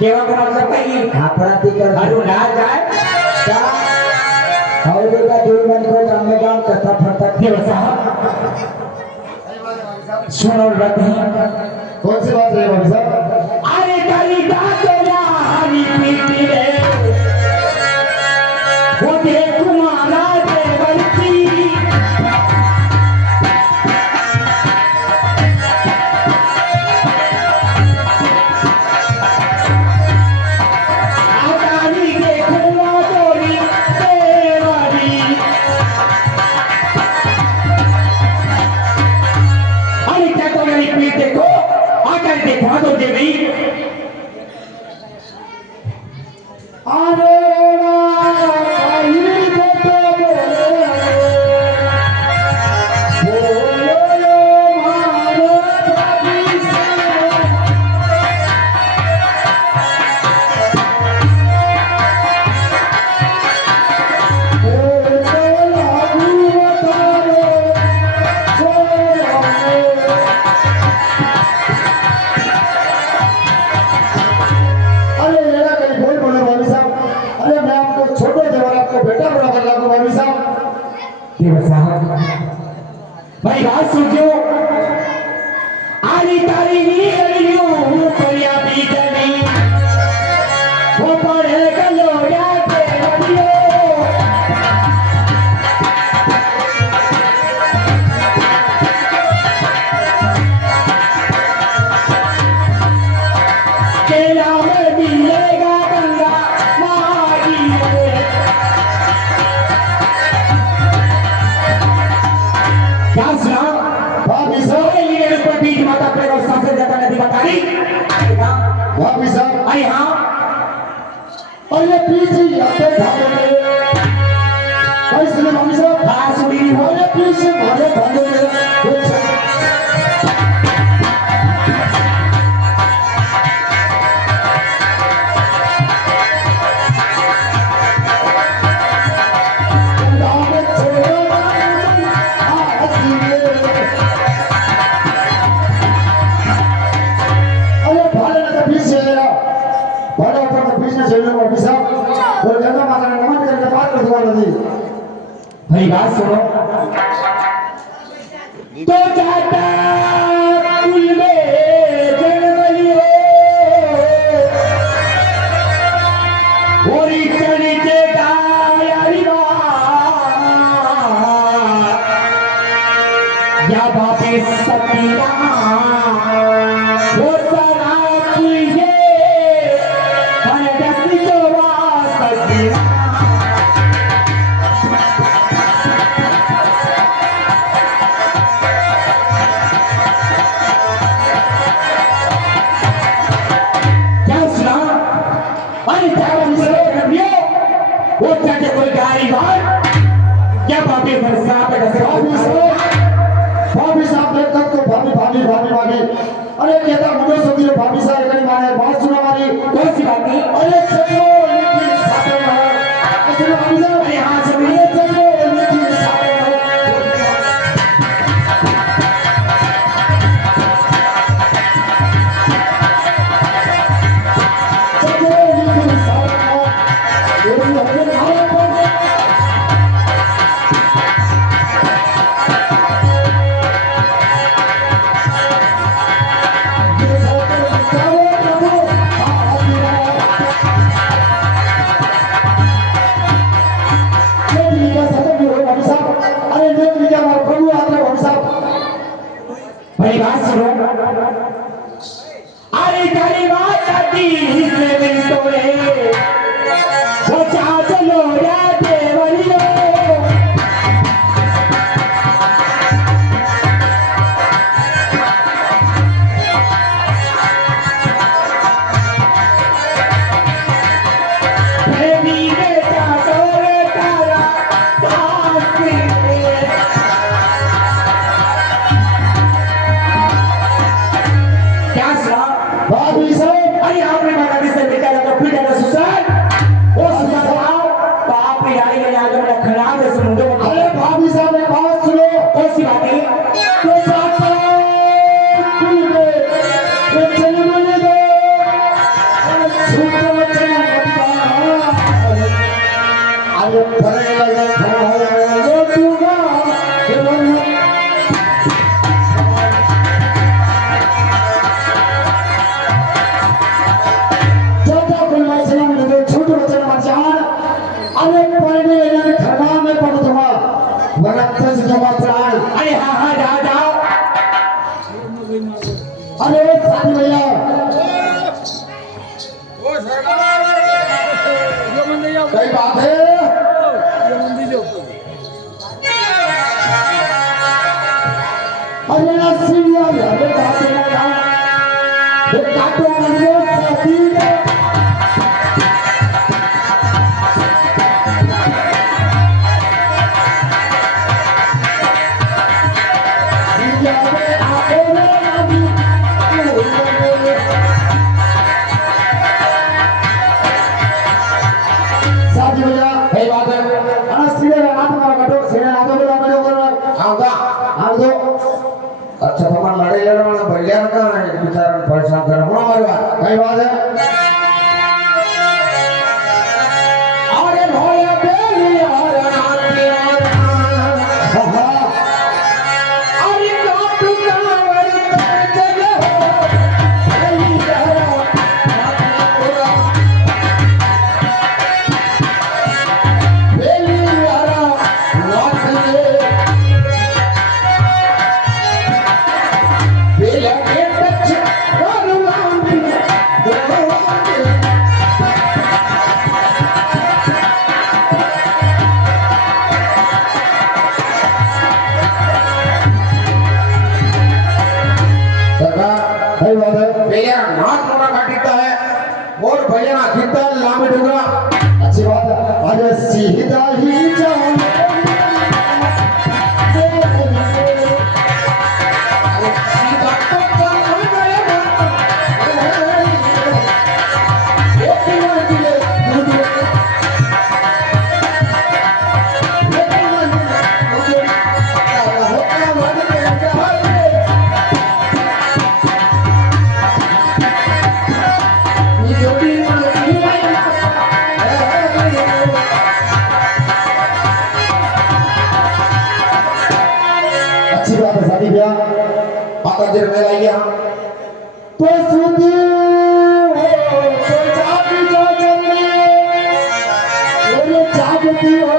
केवा को मतलब कहीं आपरा दिकर अरे ना जाए क्या और देखा जो मन को जामे काम कथा फटा ये साहब सुनो बात है। कौन सी बात है भाभी साहब? अरे काली का तेरा हरी पीती रे वो दे तुम्हारा देवर की आगामी के खुला तोरी देवरी। अरे क्या तो मेरी पीठ देखो आकर देखा तो देवी। अरे भाई बेटे बोलो मारो भाभी साहब। अरे मेरा कहीं बोल बोलो भाभी साहब। अरे मैं आपको छोटे थे और आपको बेटा बराबर लागू भाभी साहब। देवर साहब भाई बात सुनियो। आली तारी नी गलियो कोरिया बीजनी वो पढ़े गलो या के बलियो। केला में मिलेगा गंगा मारी रे। क्या सुना? भाभी साहब अरे ये ऊपर बीच माता प्रेम और सबसे ज्यादा नदी बता रही। भाभी साहब अरे हाँ अरे पीछे आते भागे भाई सुनो भाभी साहब। हाँ सुनी हो अरे पीछे भागे भागे भाई बात सुनो। तो जाता कुल में जनवरी हो ओरी चली के गायारी या बापे सतिया वो सारा ये दस जो सतिया। वो चाहे कोई गाड़ी बार क्या भाभी भरसा पे भाभी साहब देख तक तो भाभी भाभी भाभी भाभी अरे कहता मुझे सुधी भाभी साहब कहीं मारे बात सुना हमारी कौन सी बात नहीं। अरे चलो लेकिन साथे है सुनो भाभी साहब। अरे हाँ सुनिए। अरे चलो लेकिन साथे है चलो लेकिन साथे अरे तेरी बात आती हिस्से में तोड़े वो चाच लो या देवरियो भाभी साहब अरे आपने मारा किससे बेटा लगा फिर जाना सुसाइड वो सुसाइड आओ तो आपने गाड़ी में आगे मेरा खराब है समुद्र में अरे भाभी साहब एक बात सुनो कौन सी बात है तो चाचा खुल गए ये चले मने दो छूटो चले अरे परे लगे खड़ा है वो दूंगा ये बोल अरे पढ़ने खड़ा में पढ़ दूंगा वरना जमा प्राण अरे हाँ हाँ जाओ जाओ अरे साथी भैया कई बात है अरे ना सीढ़िया अरे काटे ना जाओ ये काटो मंदिर साथी अच्छा तुम्हारा लड़ाई लड़ने वाला भैया का बेचारा परेशान कर रहा हूँ कई बात है अरे भोला बेली और राती और अरे काटू कांवर चले हो बेली और बेली और राती बेला के टच करूँगी कई बात है भैया नाथ मोड़ा काटता है और भैया ना खींचता है लामे डूंगा अच्छी बात है अरे सीधा ही जान सीधा तो कर गए अच्छी बात है शादी ब्याह माता देर में लाइए तो सुधी हो तो जागी जो जल्दी और जागती हो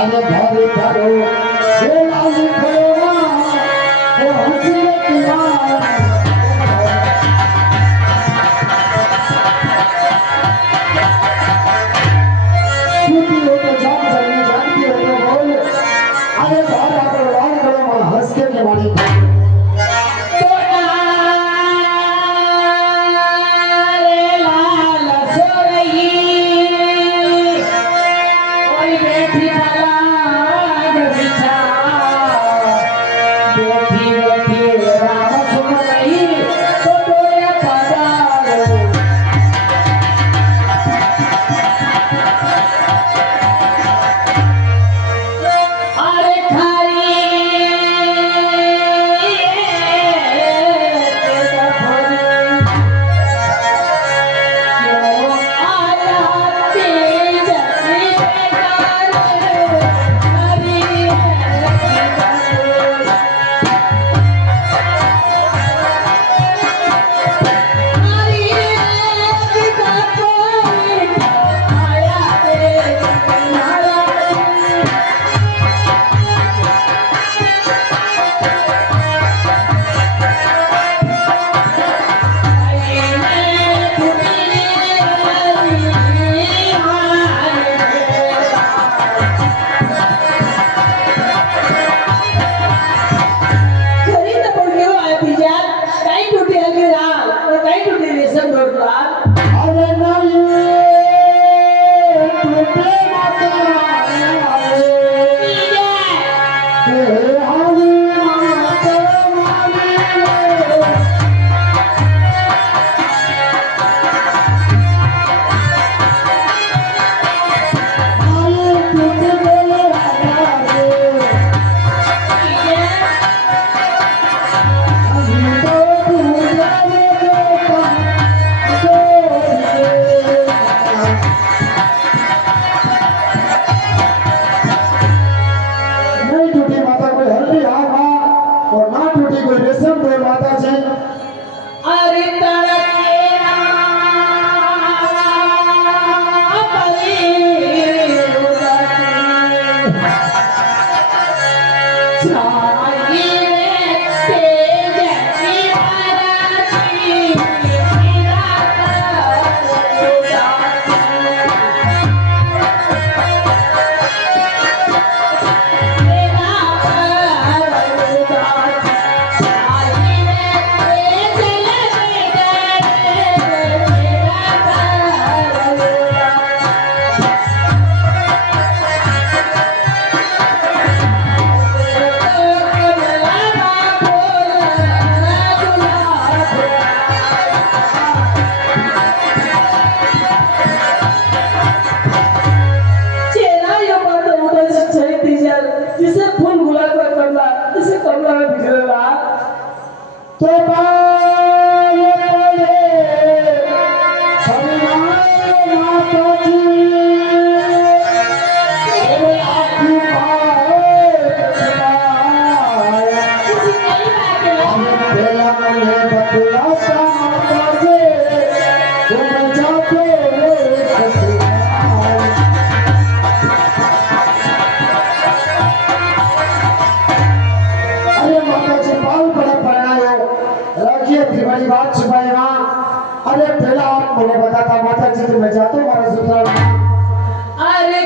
अरे भारी करो ये लाली करो वो हंसी किया सुधी हो तो जाग जल्दी जानती हो तो बोल अरे बाहर आकर रान करो मैं हंस के मारी और ना टूटी कोई रेशम डोर माता जी। अरे तड़केरा परी उदासी चाहिए तेज की आराची मेरा कर उदासी मेरा कर उदासी चाहिए तेज मेरा कर उदासी जिसे फूल गुलाब का कमला जिसे कमला में बिखरेगा तो बाल पड़े शरणाए माता जी। ओ आपकी पाए छुड़ाए। हमें बेला में बतलाता माता जी, तुम जाते ससुराल। अरे माता जी बाल बड़े पढ़ाए रखिए फिर बड़ी बात छुपाएगा। अरे पहला आप मुझे बताता माता जी कि मैं जाता हूँ हमारे ससुराल में। अरे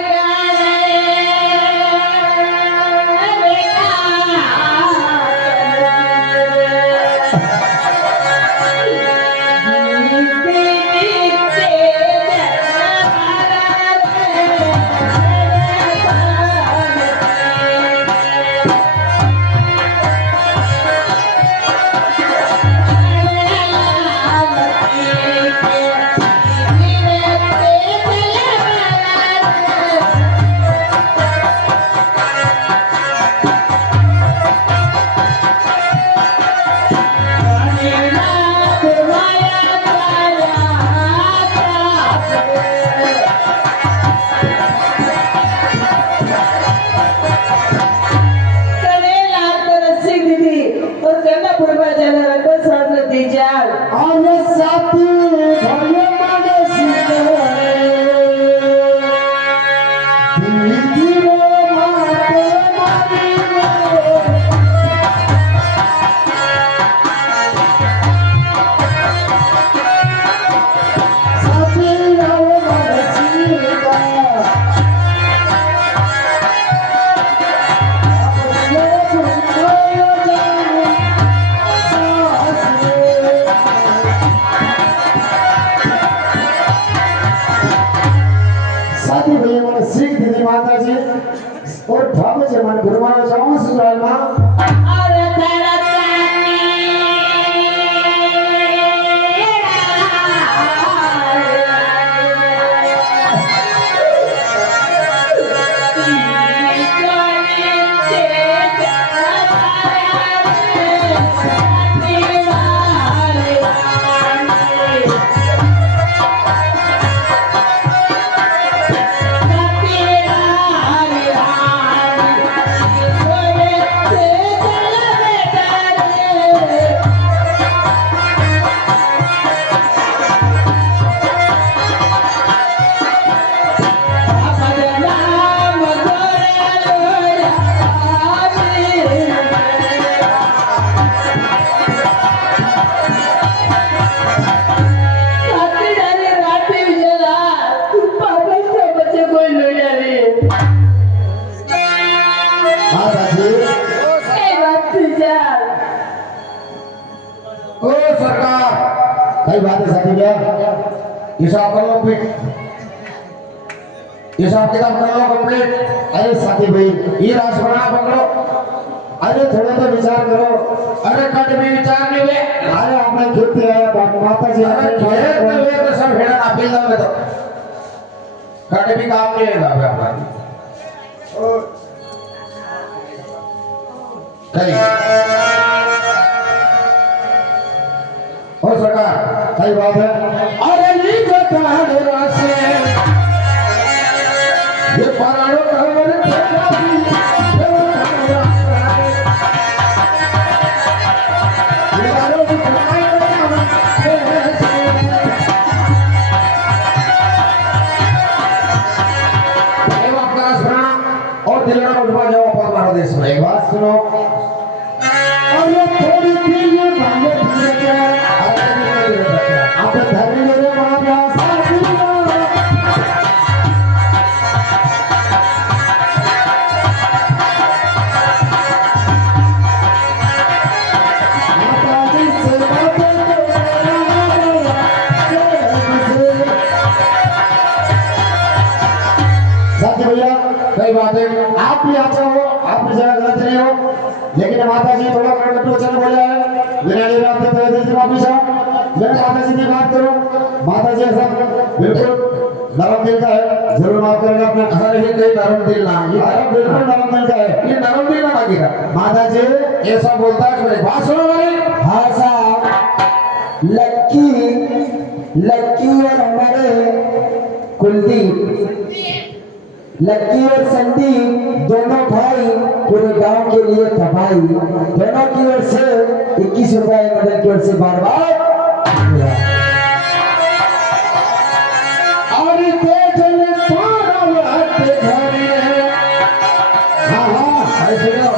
अरे साथी भले माने सीते दीदी रे माते मारी रे। साथी भले माने सीते साथी भैया मैंने सीख दीदी माता जी और भाभी जी मन गुरुवार जाऊँ ससुराल में। अरे माता जी ओ सरकार कई बात है साथी भैया हिसाब कर लो फिर हिसाब किताब कर लो कंप्लीट। अरे साथी भाई ये राज बना पकड़ो। अरे थोड़ा तो विचार करो। अरे कट भी विचार नहीं हुए। अरे आपने खेती है माता जी अरे खेत में हुए तो सब भेड़ा ना पील दोगे तो कट भी काम नहीं है अपना कहीं। और सरकार कई बात है। अरे ये कथा से ये पराड़ो का सही बात है, आप भी आते हो, आप भी जगह गलत नहीं हो, लेकिन माता जी थोड़ा कड़कटू वचन बोले हैं, विनय आपने तो दिल से माफी चाहो, मैं माता जी की बात करूं, माता जी ऐसा बिल्कुल नरम दिल का है, जरूर माफ करेगा अपना। अरे ये कोई नरम दिल ना, ये बिल्कुल नरम दिल का है, ये नरम दिल ना लगेगा। माता जी ऐसा बोलता है मेरे बात सुनो मेरी। हाँ साहब, लक्की और हमारे कुलदीप, लक्की और संदीप दोनों भाई पूरे गांव के लिए तबाही, दोनों की ओर से 21 रुपए मदद की ओर से बार बार। और तेजल सारा लहते घरे, हाँ हाँ ऐसे सुनो,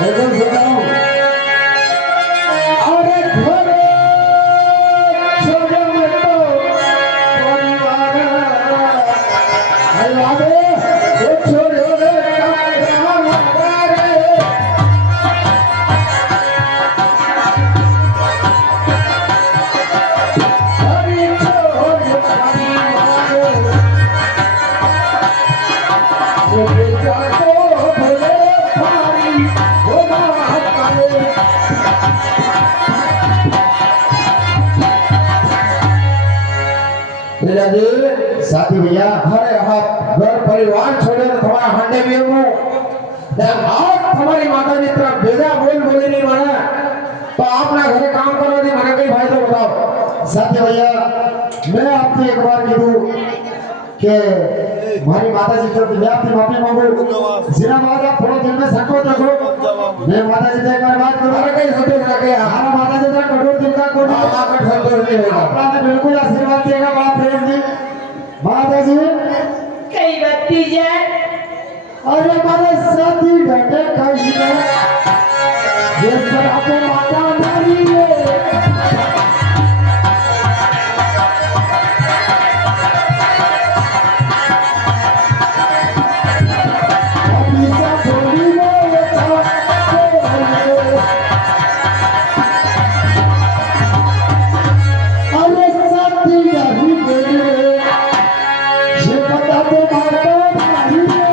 बिल्कुल सुनो, और घरे छोड़े में तो परिवार, अल्लाह रे वो छोड़ो रे हमारे, हरी छोड़ परिवार, वो बेटा को भले भारी हो ना करे। साथी भैया, अरे आप घर परिवार छोड़े तो तुम्हारा हंडे भी हूँ, आप हमारी माता जी तरफ भेजा बोले नहीं माना, तो आप ना घरे काम करो नहीं मना कहीं भाई तो बताओ। साथी भैया, मैं आपसे एक बार कह दूं कि हमारी माता जी तरफ मैं आपकी माफी मांगू, जिना बात आप थोड़ा दिल में संकोच रखो, मैं माता जी से एक बार बात करूं, अरे कहीं संतोष रखे हमारा माता जी का कठोर दिल का कोई संतोष नहीं होगा। आपने बिल्कुल आशीर्वाद देगा, बड़ा प्रेम दी माता जी। कई बत्ती है अरे हमारे साथी घटे कहीं ये सर आपको माता मेरी है, अभी सब थोड़ी में था, अरे साथी नहीं मेरे, ये बता दो माता मेरी है।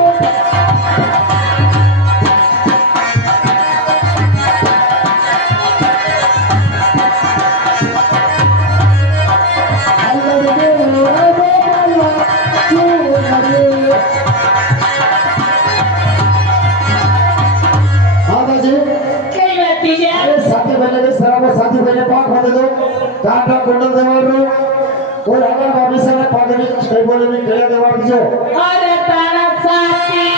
कई बत्ती है साथी बहने के सराबो साथी बहने पाक होते दो कांटा कुंडल देवाल रो और अगर भविष्य में पागल कई बोले में कया देवाल जो और तारा साथी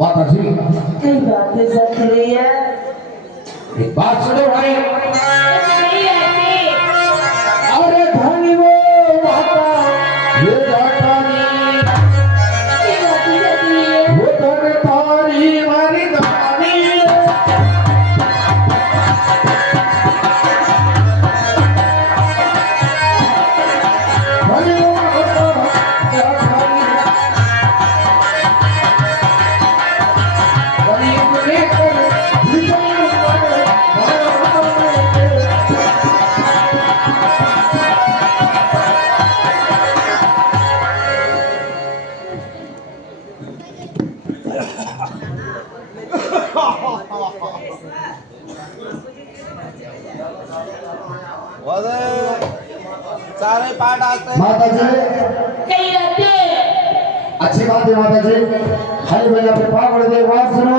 माता जी कई बातें सच रही है, एक बात सुनो भाई। नहीं ऐसी अरे धनी वो माता ये जाटानी, कई बातें सच रही है, वो धन तारी मारी दानी, धनी वो माता जाटानी, गरीब लेकर सारे पाठ आते हैं। माता जी कई रहते अच्छी बात है माता जी, खाली भैया पे पाक पड़ दे बात सुनो।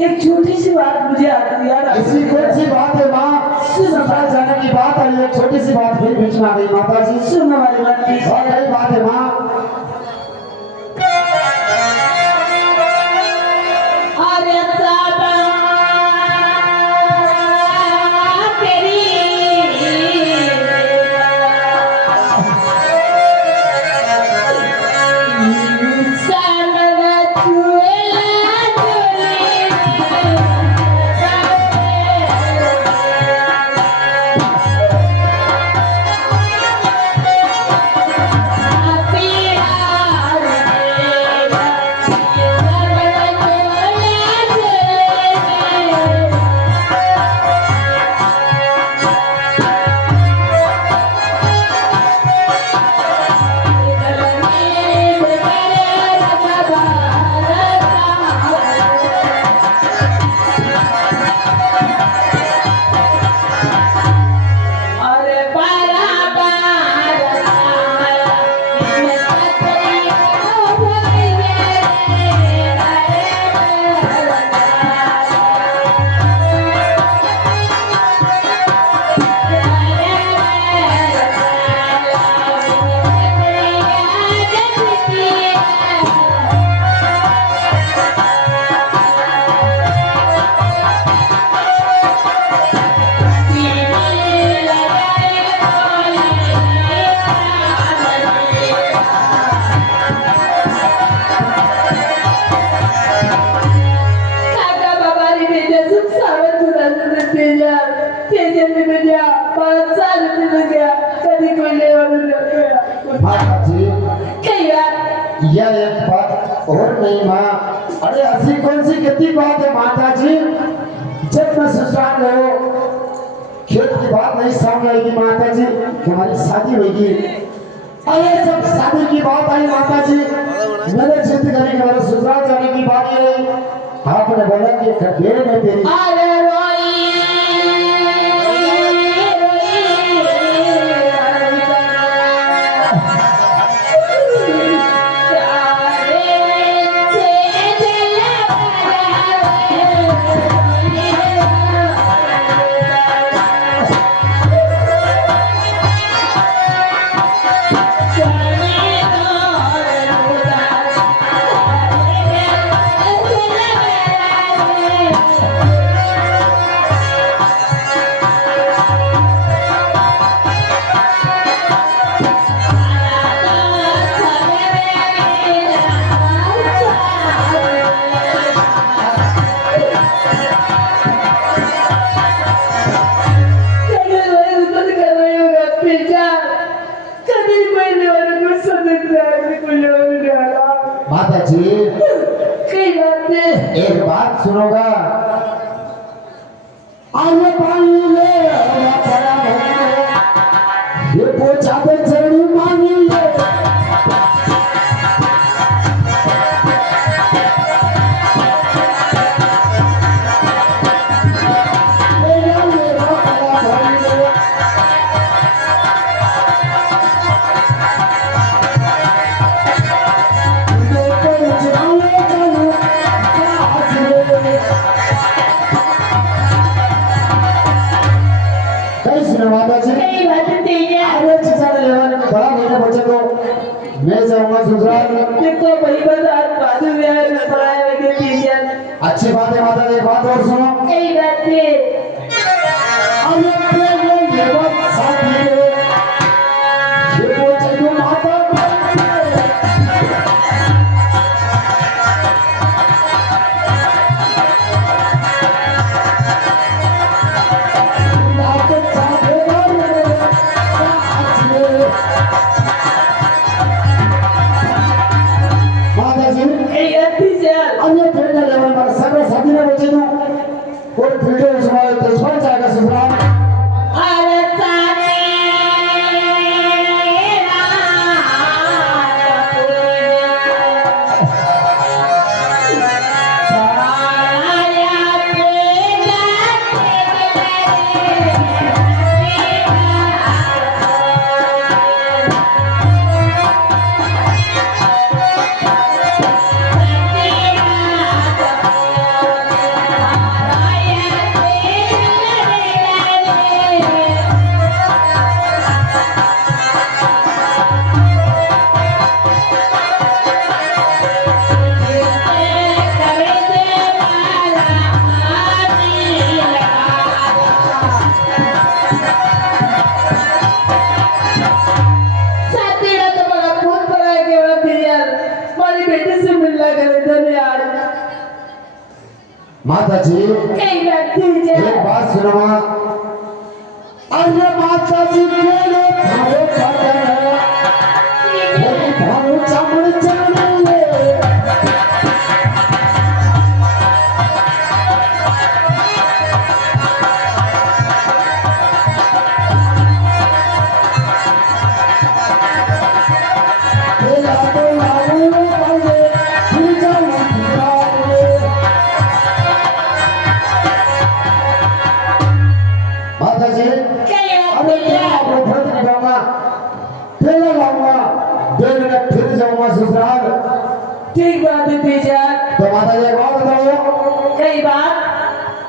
एक छोटी सी बात मुझे याद आ ऐसी कौन सी बात है माँ? ससुराल जाने की बात आई, एक छोटी सी बात फिर बीच में आ गई माता जी। सुनने वाली बात की और कई बात है माँ। अरे साबा तेरी सामना चुएला माता जी यह एक बात और नहीं माँ। अरे ऐसी कौन सी कितनी बात है माता जी? जब मैं ससुराल गयो खेत की बात नहीं सामने आएगी माता जी, हमारी शादी होगी। अरे जब शादी की बात आई माता जी, मैंने जिद करी कि मेरे ससुराल जाने की बात आई। आपने बोला कि खबेर में तेरी जी कई बात है। एक बात सुनोगा, आगे पानी ले आया पड़ा भगवान, ये पोछा पे चढ़ी मांगी ले। माता जी कई बात तेजा अरे चिचा ने लेवाने में बड़ा महीने बचे तो मैं जाऊंगा ससुराल। देखो भाई बस आज बाजू में आए मैं पढ़ाया लेके तेजा। अच्छी बात है माता जी, एक बात और सुनो, कई बात है अरे प्रेम ये बात साथी है, ये बोझ जो माता अन्य फिल्टर लेवल पर सर्व साथी ने बचे तो कोई फिल्टर उसमें तेजवान जाएगा ससुराल। अरे सारे माता जी कई बात तेजा एक बात सुनो, अरे माता जी केले खाओ खाओ खाओ चावल चावल माता जी कई बात अरे मैं तेजा अपने भरत निभाऊंगा, पहले लाऊंगा, दिन में फिर जाऊंगा ससुराल। ठीक बात है तेजा। तो माता जी एक बात बताओ, कई बात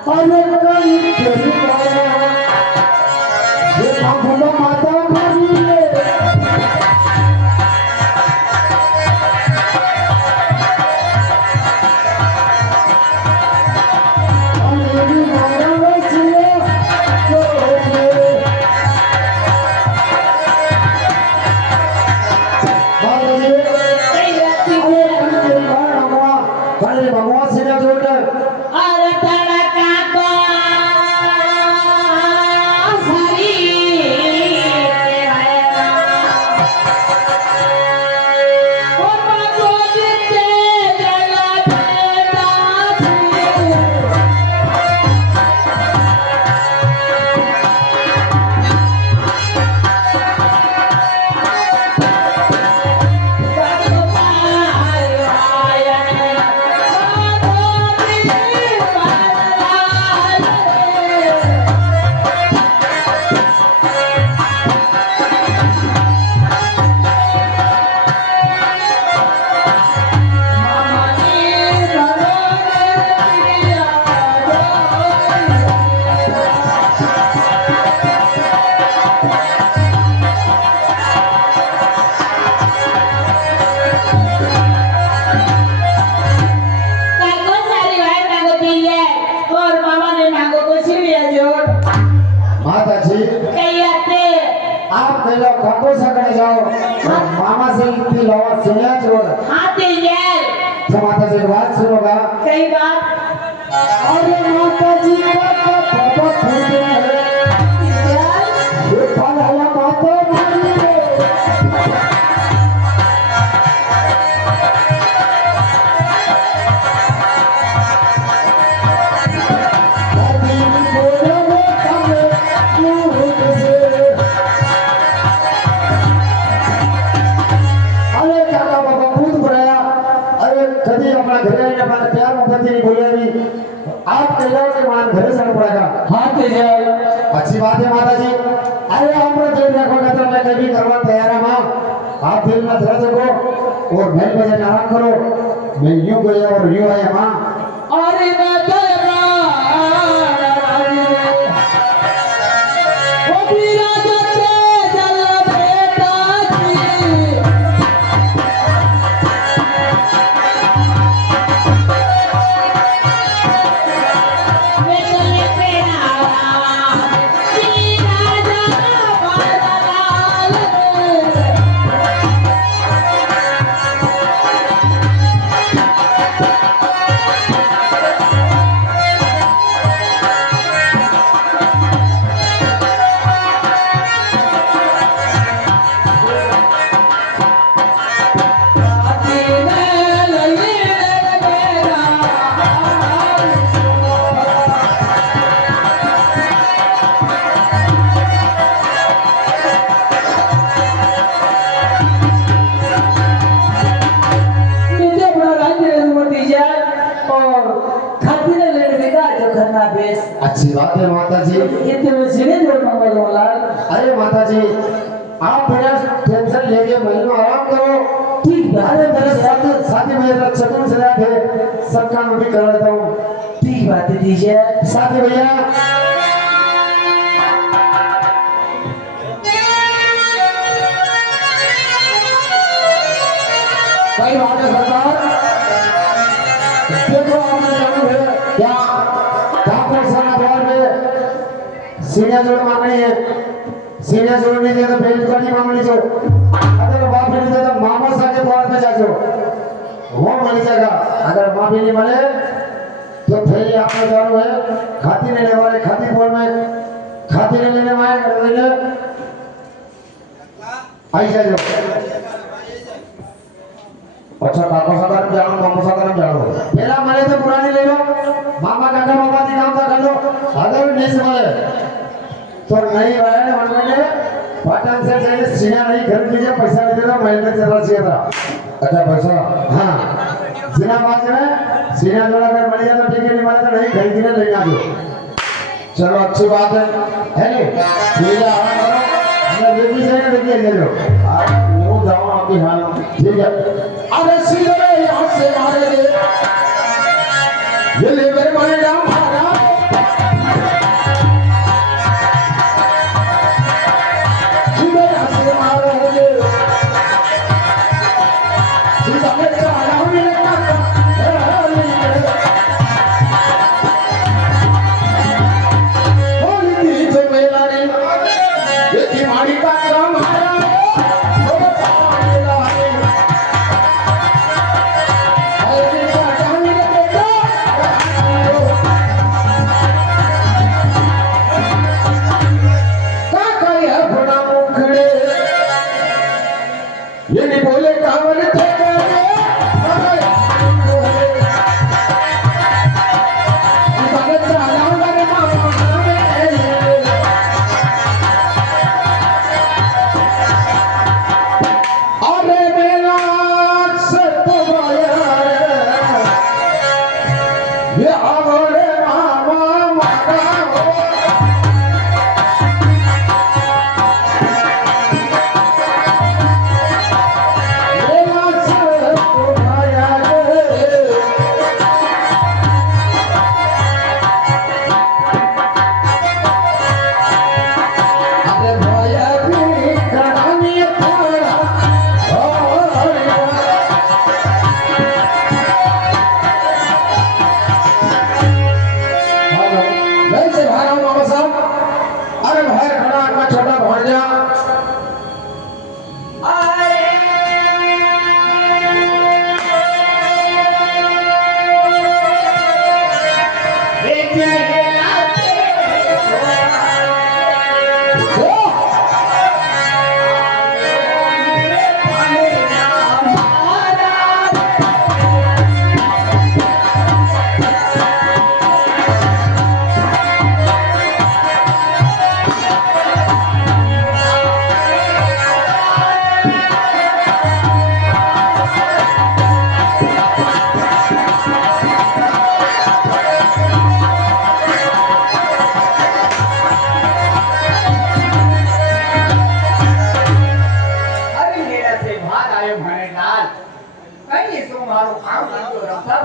अरे कहीं तेरी माया, ये माखुला माता मारी ले। अरे भी मारा वैसे तो माता जी कई बात तेजा भगवान से ना जोड़कर अरे तड़का को सारी ओ बाबू जिते जला बेटा माता जी आप पहले खटो सकने जाओ और मामा से इतनी लवा सुनिया छोड़। तो माता जी बात सुनोगा, कई बात अरे माता जी का पापा फूटे हैं, ये फल आया माता मारी ले। नहीं आप कह रहे हो कि मान घर जाना पड़ेगा। हाँ तेजल अच्छी बात है माता जी। अरे हमने दिल रखोगे तो मैं कभी करवा तैयार है माँ। आप दिल में धर सको और महल में जाकर आराम करो। मैं यूं गया और यूं आया माँ। अरे मैं तेरा वो भी राजा तेजल बेटा जी मैं तने पेरावा श्री राजा बालाल अच्छी बात है माता जी। अरे माता जी आप बिना टेंशन लेके महल में आराम करो। ठीक बात अरे मेरे साथी मेरा चतुर से थे सब काम भी कर लेता हूँ। ठीक बात है दीजिए साथी भैया कई बात है सरकार। देखो आपने जानू है क्या कापुर सेना द्वार में सीढ़ियां जोड़ मांगनी है। सीढ़ियां जोड़ नहीं दे तो बेल कड़ी मांगनी जो अगर बाप नहीं दे तो मामा सा के द्वार पे जाओ वो मिल जाएगा। अगर माफी नहीं मिले तो फिर आपने जानू है खाती लेने वाले खाती बोल में खाती नहीं लेने वाले कर देंगे आई जाओ। अच्छा काका सागर जानो मामा सागर जानो पहला मरे तो पुरानी ले लो मामा काका बाबा जी नाम था कर लो। अगर नहीं संभाले तो नहीं वाले मन में पाटन से चाहिए सीना नहीं खरीद लीजिए पैसा नहीं देना महल में चला चाहिए था। अच्छा पैसा हाँ सीना बात में सीना जोड़ा कर मिल जाए तो ठीक है नहीं मारे तो नहीं खरीदने ले जा दो। चलो अच्छी बात है नहीं ठीक है आराम करो मैं बेटी से लेके ले लो यूं जाओ आपकी हाल ठीक है। अरे सीधे यहाँ से मारे ये ले मेरे मारे नाम मारा सीधे यहाँ से मारे सीधा मेरे चाला मेरे काका बोली दी जो मेरा रे ये तुम्हारी काका मारा ये नहीं बोले कांवर थे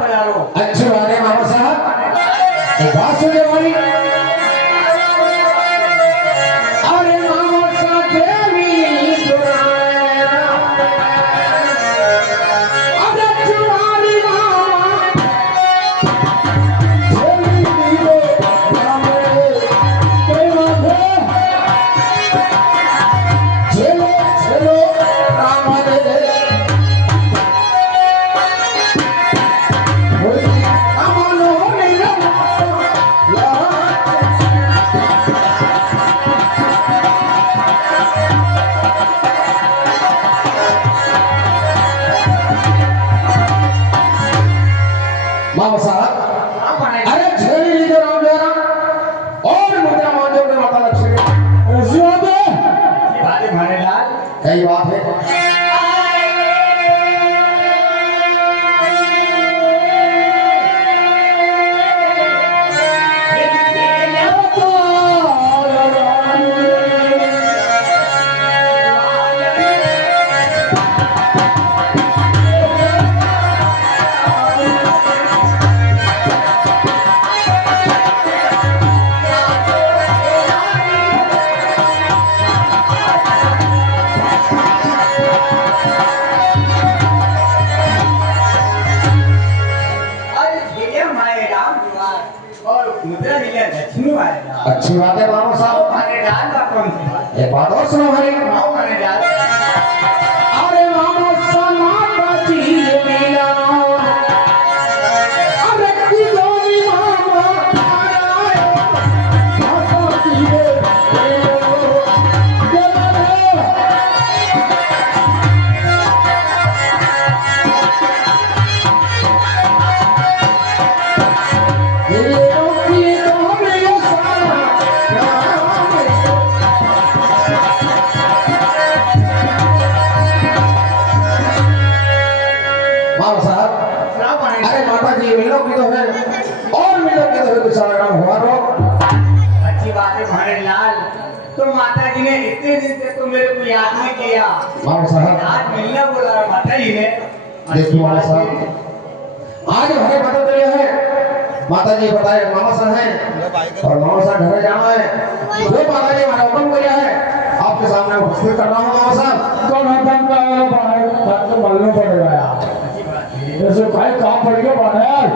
पधारो। अच्छी बात है मामा साहब। एक बात सुनिए हमारी। अरे मामा साहब देवी दुरारा, अरे चुरारी मामा देवी दीवे रामरे कोई माधे चलो चलो रामरे मामा साहब, अरे झेली लीजिए राम जरा और मुद्रा मांझो में माता लक्ष्मी ऐसी बात है। बात है भाने लाल। कई बात है। अरे झेले हमारे राम कुमार और मुद्रा मिले लक्ष्मी वाले लाल। अच्छी बात है मामा साहब। भाने लाल का कौन सी बात? एक बात और सुनो हमारी। आओ भाने लाल। अरे मामा समाता जी मीरा, अरे की गोरी मामा आया माता जी रे मामा साहब, सुनाओ भाने लाल। अरे माता जी मिलो की तो है और मिलो की तो है कुछ सारा काम हुआ रो। अच्छी बात है भाने लाल। तो माता जी ने इतने दिन से तो मेरे को याद नहीं किया। मामा साहब, आज मिलना बोला माता जी ने। देखिए मामा साहब, आज हमें पता चला है माता जी बताए मामा साहब हैं और मामा साहब घर जाना है। जो माता जी हमारा हुक्म किया है आपके सामने उपस्थित कर रहा हूँ मामा साहब। कौन हुक्म का है बाहर बात तो मालूम पड़ेगा यार। अच्छी बात है। ऐसे काहे काम पड़ेगा बाहर।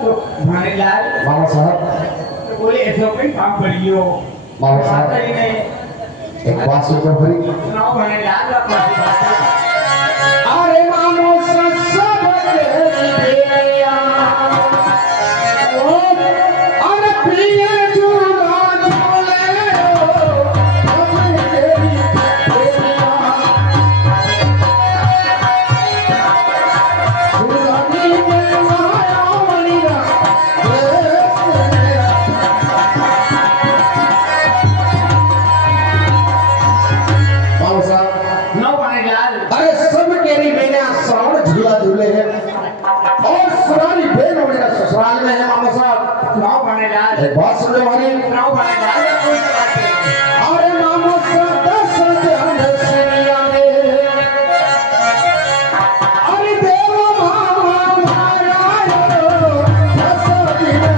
तो भाने लाल मामा साहब, तो बोले ऐसे कोई काम करियो। मामा माता साहब, जी ने एक बात सुनकर भरी। सुनाओ भाने लाल का कौन सी बात है? अरे मामो सब देया, अरे प्रिय जुड़ा जोले अपने तेरी देया, सुरानी में माया मणिया मामो साहब, सुनाओ भाने लाल। अरे सब केरी मेरा श्रावण झूला झूले हैं और सुरानी बेन मेरा ससुराल में है मामा साहब। सुनाओ भाने लाल। एक बात सुन लो हमारी। सुनाओ भाने लाल का कौन सी बात है? अरे मामा साहब दस दुनिया में, अरे देव मामा माया दस दुनिया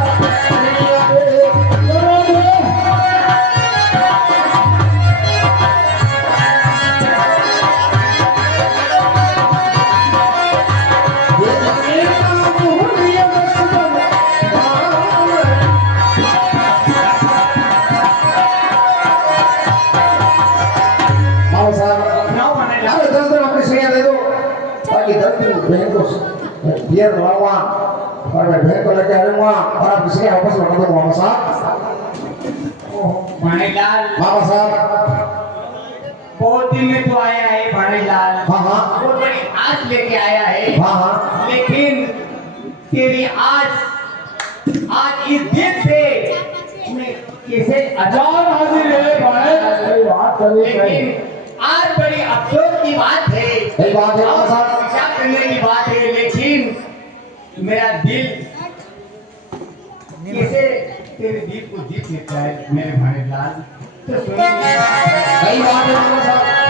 सुनाओ भाने लाल। अरे 10 दिन अपनी सैया दे दो ताकि 10 दिन बहन को बियर लाऊंगा और मैं बहन को लेके आऊंगा और आप किसी वापस लौटा दो मामा साहब। भाने लाल मामा साहब, बहुत दिन में तो आया है भाने लाल। हाँ हाँ बहुत बड़ी आस लेके आया है। हाँ हाँ, लेकिन तेरी आज इस दिन से मैं कैसे जान हाजिर है भाई। सही बात करी सही। लेकिन आज बड़ी अफसोस की बात है। सही बात है मामा साहब। विचार करने की बात है, लेकिन मेरा दिल कैसे तेरे दिल को जीत लेता है मेरे भाई लाल। तो सुनिए सही बात है मामा साहब।